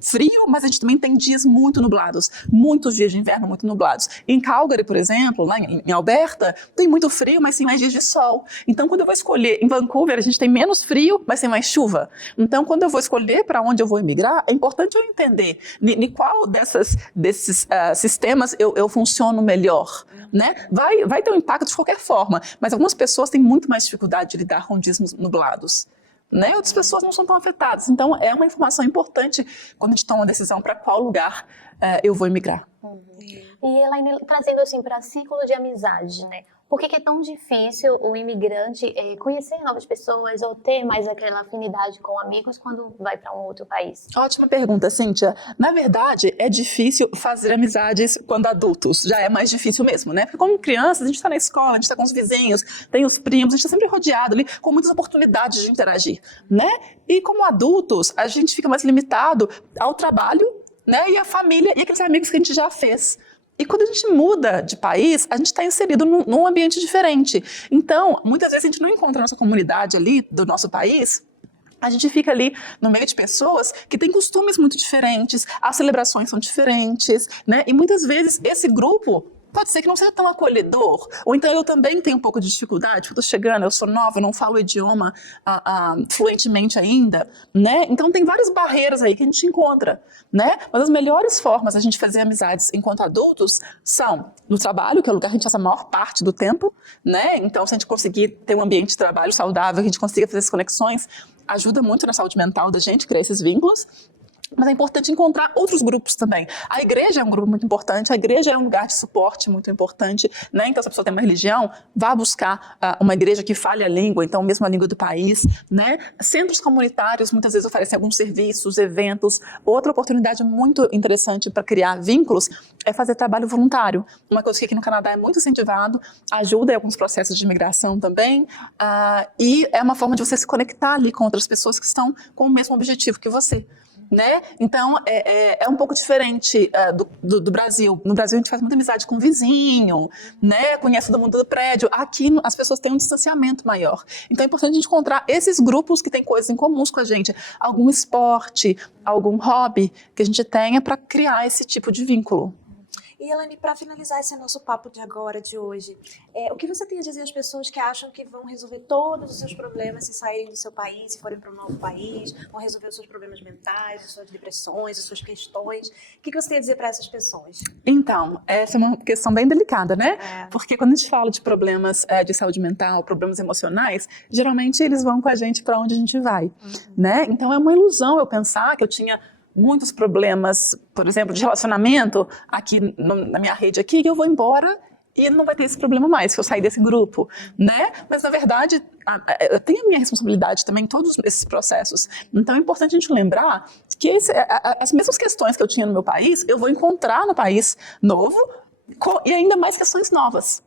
frio, mas a gente também tem dias muito nublados. Muitos dias de inverno muito nublados. Em Calgary, por exemplo, lá em Alberta, tem muito frio, mas tem mais dias de sol. Então, quando eu vou escolher, em Vancouver, a gente tem menos frio, mas tem mais chuva. Então, quando eu vou escolher para onde eu vou emigrar, é importante eu entender em qual desses sistemas eu funciono melhor, né? Vai ter um impacto de qualquer forma, mas algumas pessoas têm muito mais dificuldade de lidar com dias nublados, né? Outras pessoas não são tão afetadas. Então, é uma informação importante quando a gente toma uma decisão para qual lugar eu vou emigrar. E Elaine, trazendo assim para ciclo de amizade, né? Por que é tão difícil o imigrante conhecer novas pessoas ou ter mais aquela afinidade com amigos quando vai para um outro país? Ótima pergunta, Cíntia. Na verdade, é difícil fazer amizades quando adultos. Já é mais difícil mesmo, né? Porque como crianças, a gente está na escola, a gente está com os vizinhos, tem os primos, a gente está sempre rodeado ali com muitas oportunidades de interagir, né? E como adultos, a gente fica mais limitado ao trabalho, né? E à família e aqueles amigos que a gente já fez. E quando a gente muda de país, a gente está inserido num ambiente diferente. Então, muitas vezes a gente não encontra a nossa comunidade ali do nosso país. A gente fica ali no meio de pessoas que têm costumes muito diferentes, as celebrações são diferentes, né? E muitas vezes esse grupo pode ser que não seja tão acolhedor. Ou então eu também tenho um pouco de dificuldade, eu estou chegando, eu sou nova, eu não falo o idioma fluentemente ainda, né? Então tem várias barreiras aí que a gente encontra, né? Mas as melhores formas de a gente fazer amizades enquanto adultos são no trabalho, que é o lugar que a gente passa a maior parte do tempo, né? Então se a gente conseguir ter um ambiente de trabalho saudável, que a gente consiga fazer essas conexões, ajuda muito na saúde mental da gente, criar esses vínculos. Mas é importante encontrar outros grupos também. A igreja é um grupo muito importante, a igreja é um lugar de suporte muito importante, né? Então, se a pessoa tem uma religião, vá buscar uma igreja que fale a língua, então mesmo a língua do país, né? Centros comunitários muitas vezes oferecem alguns serviços, eventos. Outra oportunidade muito interessante para criar vínculos é fazer trabalho voluntário. Uma coisa que aqui no Canadá é muito incentivado, ajuda em alguns processos de imigração também, e é uma forma de você se conectar ali com outras pessoas que estão com o mesmo objetivo que você. Né? Então, é um pouco diferente do Brasil. No Brasil, a gente faz muita amizade com o vizinho, né? Conhece todo mundo do prédio. Aqui, as pessoas têm um distanciamento maior. Então, é importante a gente encontrar esses grupos que têm coisas em comuns com a gente. Algum esporte, algum hobby que a gente tenha para criar esse tipo de vínculo. E, Elaine, para finalizar esse nosso papo de agora, de hoje, o que você tem a dizer às pessoas que acham que vão resolver todos os seus problemas se saírem do seu país, se forem para um novo país, vão resolver os seus problemas mentais, as suas depressões, as suas questões? O que você tem a dizer para essas pessoas? Então, essa é uma questão bem delicada, né? Porque quando a gente fala de problemas de saúde mental, problemas emocionais, geralmente eles vão com a gente para onde a gente vai, né? Então, é uma ilusão eu pensar que eu tinha muitos problemas, por exemplo, de relacionamento aqui na minha rede aqui, que eu vou embora e não vai ter esse problema mais, se eu sair desse grupo, né? Mas, na verdade, eu tenho a minha responsabilidade também em todos esses processos. Então, é importante a gente lembrar que as mesmas questões que eu tinha no meu país, eu vou encontrar no país novo e ainda mais questões novas.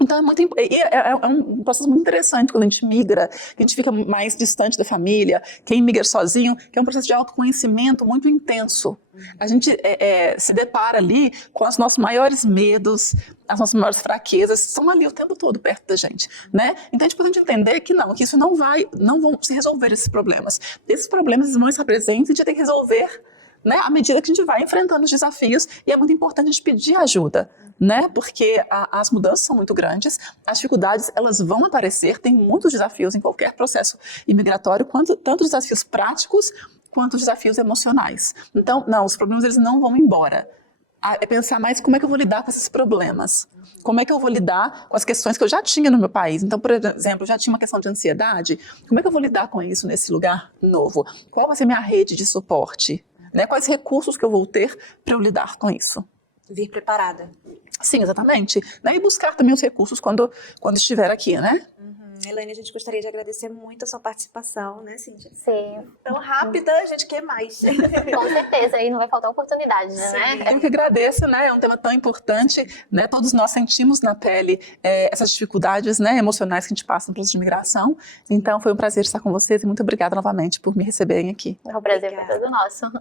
Então, é um processo muito interessante quando a gente migra, que a gente fica mais distante da família, quem migra sozinho, que é um processo de autoconhecimento muito intenso. A gente se depara ali com os nossos maiores medos, as nossas maiores fraquezas, estão ali o tempo todo perto da gente, né? Então, é importante entender que isso não vão se resolver esses problemas. Esses problemas vão estar presentes e a gente tem que resolver, né, à medida que a gente vai enfrentando os desafios, e é muito importante a gente pedir ajuda, né, porque as mudanças são muito grandes, as dificuldades elas vão aparecer, tem muitos desafios em qualquer processo imigratório, tanto desafios práticos quanto desafios emocionais. Então, os problemas eles não vão embora. É pensar mais como é que eu vou lidar com esses problemas, como é que eu vou lidar com as questões que eu já tinha no meu país. Então, por exemplo, eu já tinha uma questão de ansiedade, como é que eu vou lidar com isso nesse lugar novo? Qual vai ser minha rede de suporte? Né? Quais recursos que eu vou ter para eu lidar com isso? Vir preparada. Sim, exatamente. Né? E buscar também os recursos quando estiver aqui, né? Elaine, a gente gostaria de agradecer muito a sua participação, né, Cíntia? Sim. Tão rápida, a gente quer mais. Com certeza, aí não vai faltar oportunidade, né? Eu que agradeço, né? É um tema tão importante, né? Todos nós sentimos na pele essas dificuldades, né, emocionais que a gente passa no processo de imigração. Então, foi um prazer estar com vocês e muito obrigada novamente por me receberem aqui. O prazer foi todo nosso.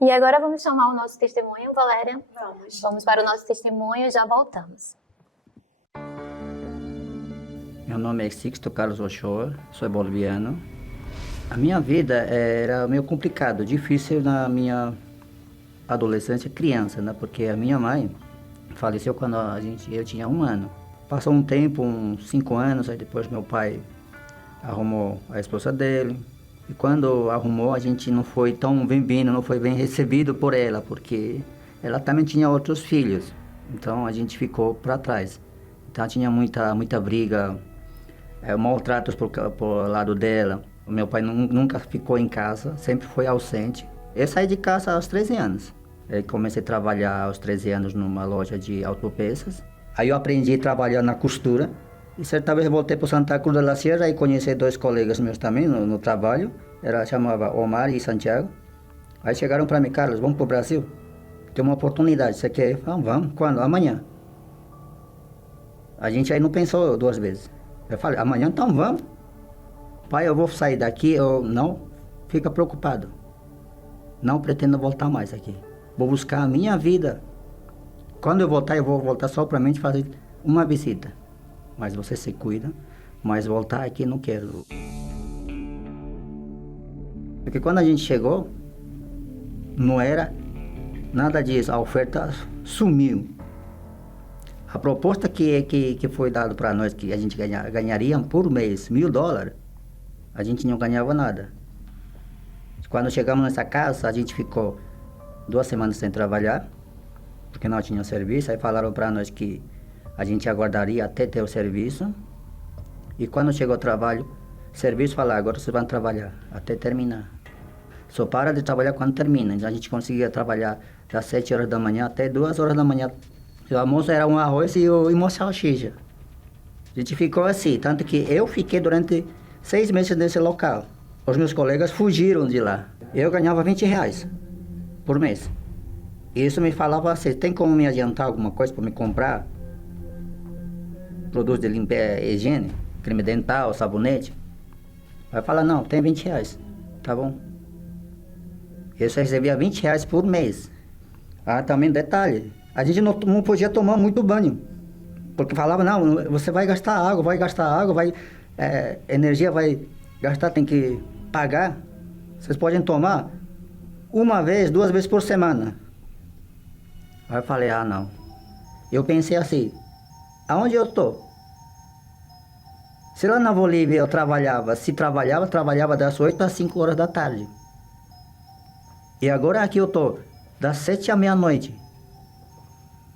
E agora vamos chamar o nosso testemunho, Valéria? Vamos para o nosso testemunho e já voltamos. Meu nome é Sixto Carlos Ochoa, sou boliviano. A minha vida era meio complicado, difícil na minha adolescência, criança, né? Porque a minha mãe faleceu quando eu tinha 1 ano. Passou um tempo, uns 5 anos, aí depois meu pai arrumou a esposa dele. E quando arrumou, a gente não foi tão bem-vindo, não foi bem recebido por ela, porque ela também tinha outros filhos. Então a gente ficou para trás. Então tinha muita briga, maltratos por lado dela. O meu pai nunca ficou em casa, sempre foi ausente. Eu saí de casa aos 13 anos. Eu comecei a trabalhar aos 13 anos numa loja de autopeças. Aí eu aprendi a trabalhar na costura. E certa vez voltei para Santa Cruz de la Sierra e conheci 2 colegas meus também no trabalho. Chamava Omar e Santiago. Aí chegaram para mim: Carlos, vamos para o Brasil? Tem uma oportunidade, você quer ir? Vamos. Quando? Amanhã. A gente aí não pensou 2 vezes. Eu falei: amanhã então vamos. Pai, eu vou sair daqui. Eu não, fica preocupado. Não pretendo voltar mais aqui. Vou buscar a minha vida. Quando eu vou voltar só para mim fazer uma visita. Mas você se cuida, mas voltar aqui não quero. Porque quando a gente chegou, não era nada disso, a oferta sumiu. A proposta que foi dada para nós, que a gente ganharia por mês $1.000, a gente não ganhava nada. Quando chegamos nessa casa, a gente ficou 2 semanas sem trabalhar, porque não tinha serviço. Aí falaram para nós que a gente aguardaria até ter o serviço. E quando chegou o trabalho, o serviço falou: agora vocês vão trabalhar até terminar. Só para de trabalhar quando termina. A gente conseguia trabalhar das 7 horas da manhã até 2 horas da manhã. O almoço era um arroz e uma salsicha. A gente ficou assim, tanto que eu fiquei durante 6 meses nesse local. Os meus colegas fugiram de lá. Eu ganhava R$20 por mês. Isso me falava assim: tem como me adiantar alguma coisa para me comprar? Produtos de limpeza, higiene, creme dental, sabonete. Aí fala: não, tem R$20. Tá bom. Eu só recebia R$20 por mês. Ah, também detalhe: a gente não podia tomar muito banho. Porque falava: não, você vai gastar água, energia vai gastar, tem que pagar. Vocês podem tomar 1 vez, 2 vezes por semana. Aí eu falei: ah, não. Eu pensei assim: aonde eu estou? Se lá na Bolívia eu trabalhava, trabalhava das 8 às 5 horas da tarde. E agora aqui eu estou das 7 à meia-noite,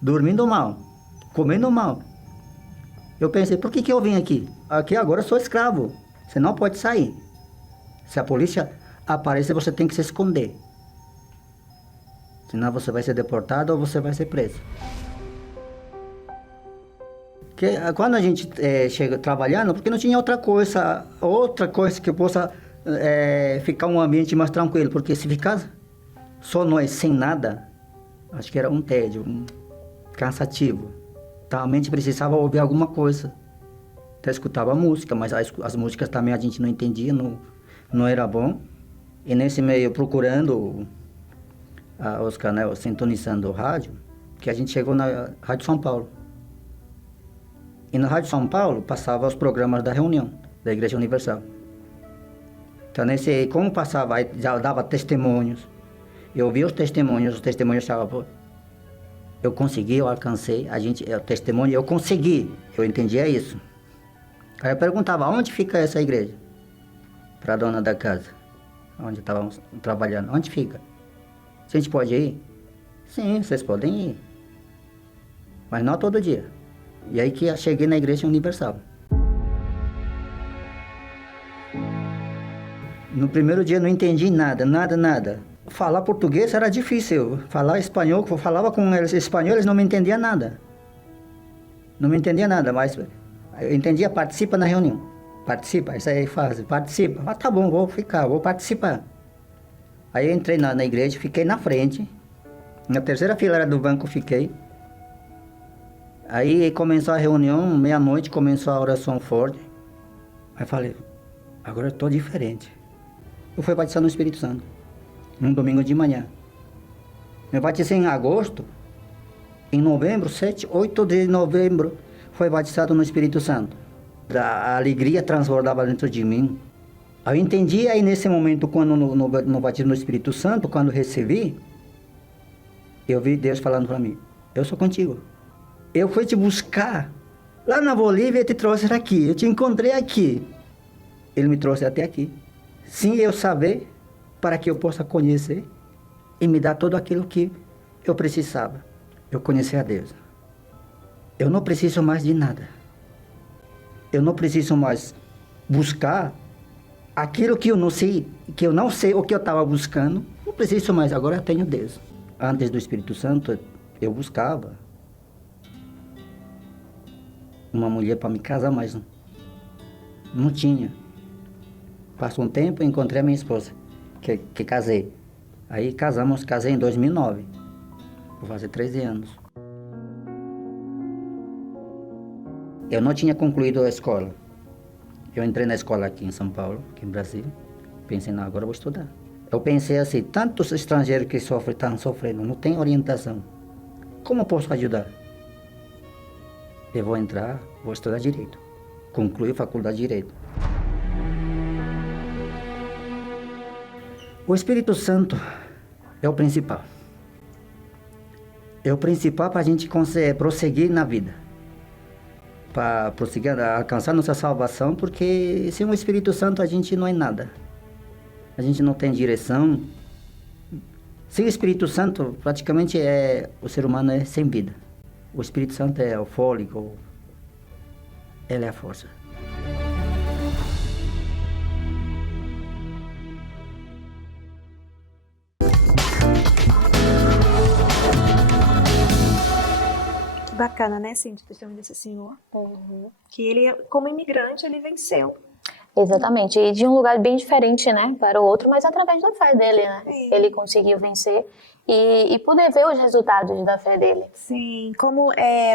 dormindo mal, comendo mal. Eu pensei: por que eu vim aqui? Aqui agora eu sou escravo, você não pode sair. Se a polícia aparecer, você tem que se esconder. Senão você vai ser deportado ou você vai ser preso. Quando a gente chega trabalhando, porque não tinha outra coisa que possa ficar um ambiente mais tranquilo. Porque se ficar só nós sem nada, acho que era um tédio, cansativo. Então a mente precisava ouvir alguma coisa. Até escutava música, mas as músicas também a gente não entendia, não era bom. E nesse meio, procurando os canais, sintonizando o rádio, que a gente chegou na Rádio São Paulo. E na Rádio São Paulo passava os programas da reunião da Igreja Universal. Então, como passava, aí já dava testemunhos. Eu vi os testemunhos estavam... Eu consegui, eu alcancei, o testemunho, eu consegui. Eu entendia isso. Aí eu perguntava: onde fica essa igreja? Para a dona da casa, onde estávamos trabalhando. Onde fica? A gente pode ir? Sim, vocês podem ir. Mas não todo dia. E aí que eu cheguei na Igreja Universal. No primeiro dia não entendi nada. Falar português era difícil. Falar espanhol, eu falava com eles espanhol, eles não me entendiam nada. Mas eu entendia: participa na reunião. Participa, isso aí faz, participa. Ah, tá bom, vou participar. Aí eu entrei na igreja, fiquei na frente. Na terceira fileira do banco fiquei. Aí começou a reunião, meia-noite, começou a oração forte. Aí falei: agora eu estou diferente. Eu fui batizado no Espírito Santo, num domingo de manhã. Me batizei em agosto, em novembro, 8 de novembro, foi batizado no Espírito Santo. A alegria transbordava dentro de mim. Eu entendi aí nesse momento, quando no batismo no Espírito Santo, quando recebi, eu vi Deus falando para mim: eu sou contigo. Eu fui te buscar lá na Bolívia e te trouxe aqui. Eu te encontrei aqui. Ele me trouxe até aqui. Sim, eu saber, para que eu possa conhecer e me dar tudo aquilo que eu precisava. Eu conheci a Deus. Eu não preciso mais de nada. Eu não preciso mais buscar aquilo que eu não sei o que eu estava buscando. Não preciso mais, agora eu tenho Deus. Antes do Espírito Santo, eu buscava uma mulher para me casar, mas não tinha. Passou um tempo e encontrei a minha esposa, que casei. Aí casei em 2009, vou fazer 13 anos. Eu não tinha concluído a escola. Eu entrei na escola aqui em São Paulo, aqui em Brasília. Pensei: não, agora eu vou estudar. Eu pensei assim: tantos estrangeiros que estão sofrendo, não tem orientação. Como eu posso ajudar? Eu vou entrar, vou estudar Direito. Concluir a faculdade de Direito. O Espírito Santo é o principal. É o principal para a gente conseguir prosseguir na vida. para prosseguir, alcançar nossa salvação, porque sem o Espírito Santo a gente não é nada. A gente não tem direção. Sem o Espírito Santo, praticamente o ser humano é sem vida. O Espírito Santo é o fôlego, ele é a força. Bacana, né, Cintia, o testemunho desse senhor? Que ele, como imigrante, ele venceu. Exatamente, e de um lugar bem diferente, né, para o outro, mas através da fé dele, né? Sim. Ele conseguiu vencer e poder ver os resultados da fé dele. Sim, como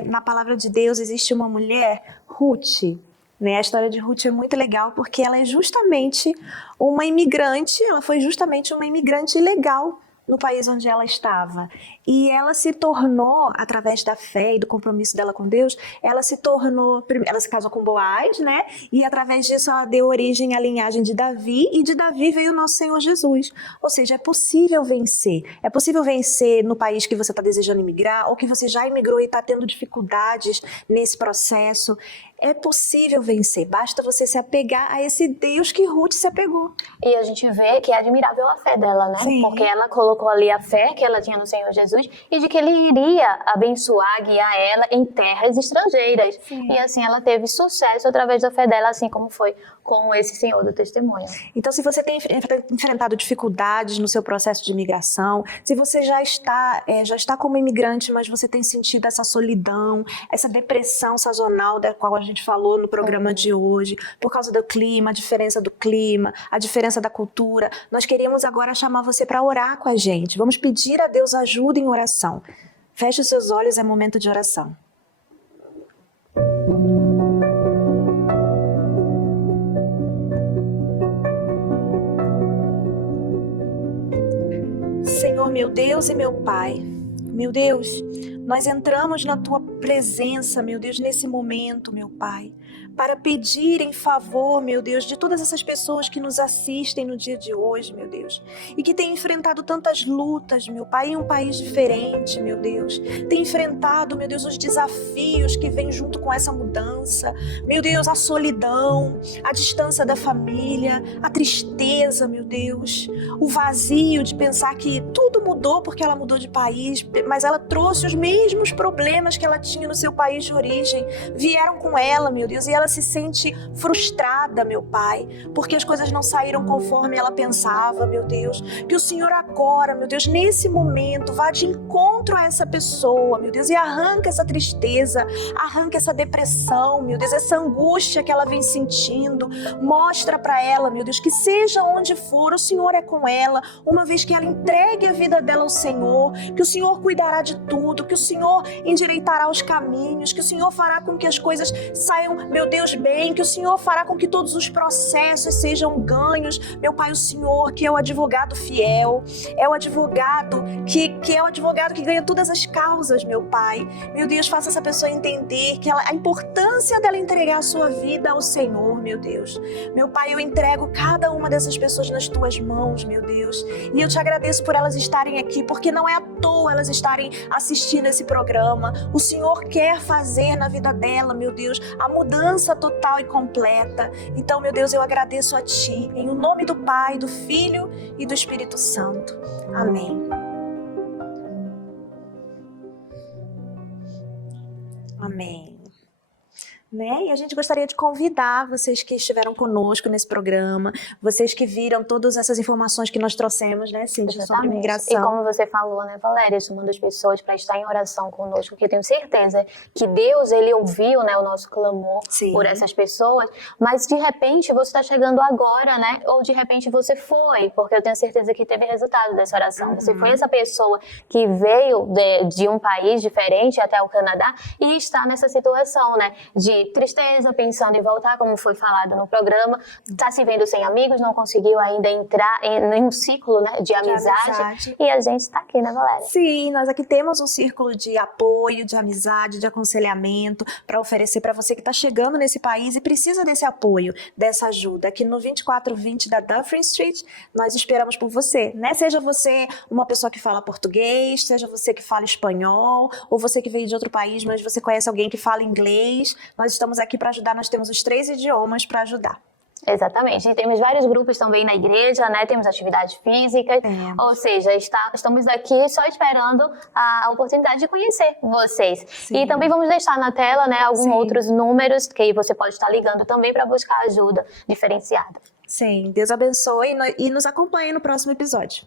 na palavra de Deus existe uma mulher, Ruth, né? A história de Ruth é muito legal porque ela é justamente uma imigrante, ela foi justamente uma imigrante ilegal no país onde ela estava. E ela se tornou, através da fé e do compromisso dela com Deus, ela se casou com Boaz, né? E através disso ela deu origem à linhagem de Davi, e de Davi veio o nosso Senhor Jesus. Ou seja, é possível vencer. É possível vencer no país que você está desejando imigrar, ou que você já imigrou e está tendo dificuldades nesse processo. É possível vencer, basta você se apegar a esse Deus que Ruth se apegou. E a gente vê que é admirável a fé dela, né? Sim. Porque ela colocou ali a fé que ela tinha no Senhor Jesus e de que ele iria abençoar, guiar ela em terras estrangeiras. Sim. E assim ela teve sucesso através da fé dela, assim como foi com esse senhor do testemunho. Então, se você tem enfrentado dificuldades no seu processo de imigração, se você já está como imigrante, mas você tem sentido essa solidão, essa depressão sazonal da qual a gente falou no programa de hoje, por causa do clima, a diferença do clima, a diferença da cultura, nós queremos agora chamar você para orar com a gente. Vamos pedir a Deus ajuda em oração. Feche os seus olhos, é momento de oração. Senhor, meu Deus e meu Pai, meu Deus, nós entramos na Tua presença, meu Deus, nesse momento, meu Pai, para pedir em favor, meu Deus, de todas essas pessoas que nos assistem no dia de hoje, meu Deus, e que têm enfrentado tantas lutas, meu Pai, em um país diferente, meu Deus, têm enfrentado, meu Deus, os desafios que vêm junto com essa mudança, meu Deus, a solidão, a distância da família, a tristeza, meu Deus, o vazio de pensar que tudo mudou porque ela mudou de país, mas ela trouxe os mesmos problemas que ela tinha no seu país de origem, vieram com ela, meu Deus, e ela se sente frustrada, meu Pai, porque as coisas não saíram conforme ela pensava, meu Deus. Que o Senhor agora, meu Deus, nesse momento, vá de encontro a essa pessoa, meu Deus, e arranca essa tristeza, arranca essa depressão, meu Deus, essa angústia que ela vem sentindo. Mostra para ela, meu Deus, que seja onde for, o Senhor é com ela, uma vez que ela entregue a vida dela ao Senhor, que o Senhor cuidará de tudo, que o Senhor endireitará os caminhos, que o Senhor fará com que as coisas saiam, meu Deus, bem, que o Senhor fará com que todos os processos sejam ganhos. Meu Pai, o Senhor, que é o advogado fiel, é o advogado que é o advogado que ganha todas as causas, meu Pai. Meu Deus, faça essa pessoa entender que a importância dela entregar a sua vida ao Senhor, meu Deus. Meu Pai, eu entrego cada uma dessas pessoas nas Tuas mãos, meu Deus. E eu Te agradeço por elas estarem aqui, porque não é à toa elas estarem assistindo esse programa. O Senhor quer fazer na vida dela, meu Deus, a mudança total e completa. Então, meu Deus, eu agradeço a Ti, em o nome do Pai, do Filho e do Espírito Santo. Amém. Amém. Né? E a gente gostaria de convidar vocês que estiveram conosco nesse programa, vocês que viram todas essas informações que nós trouxemos, né, Cíntia, sobre imigração. E como você falou, né, Valéria, isso manda as pessoas para estar em oração conosco, porque eu tenho certeza que Deus, Ele ouviu, né, o nosso clamor por essas pessoas, mas de repente você está chegando agora, né, ou de repente você foi, porque eu tenho certeza que teve resultado dessa oração. Você foi essa pessoa que veio de um país diferente até o Canadá e está nessa situação, né, de tristeza, pensando em voltar, como foi falado no programa, está se vendo sem amigos, não conseguiu ainda entrar em um ciclo, né, de amizade. E a gente está aqui, né, Valéria? Sim, nós aqui temos um círculo de apoio, de amizade, de aconselhamento para oferecer para você que está chegando nesse país e precisa desse apoio, dessa ajuda. Aqui no 2420 da Dufferin Street, nós esperamos por você, né? Seja você uma pessoa que fala português, seja você que fala espanhol, ou você que veio de outro país, mas você conhece alguém que fala inglês, nós nós estamos aqui para ajudar, nós temos os 3 idiomas para ajudar. Exatamente. E temos vários grupos também na igreja, né? Temos atividades físicas. Ou seja, estamos aqui só esperando a oportunidade de conhecer vocês. Sim. E também vamos deixar na tela, né, alguns Sim. outros números que aí você pode estar ligando também para buscar ajuda diferenciada. Sim, Deus abençoe e nos acompanhe no próximo episódio.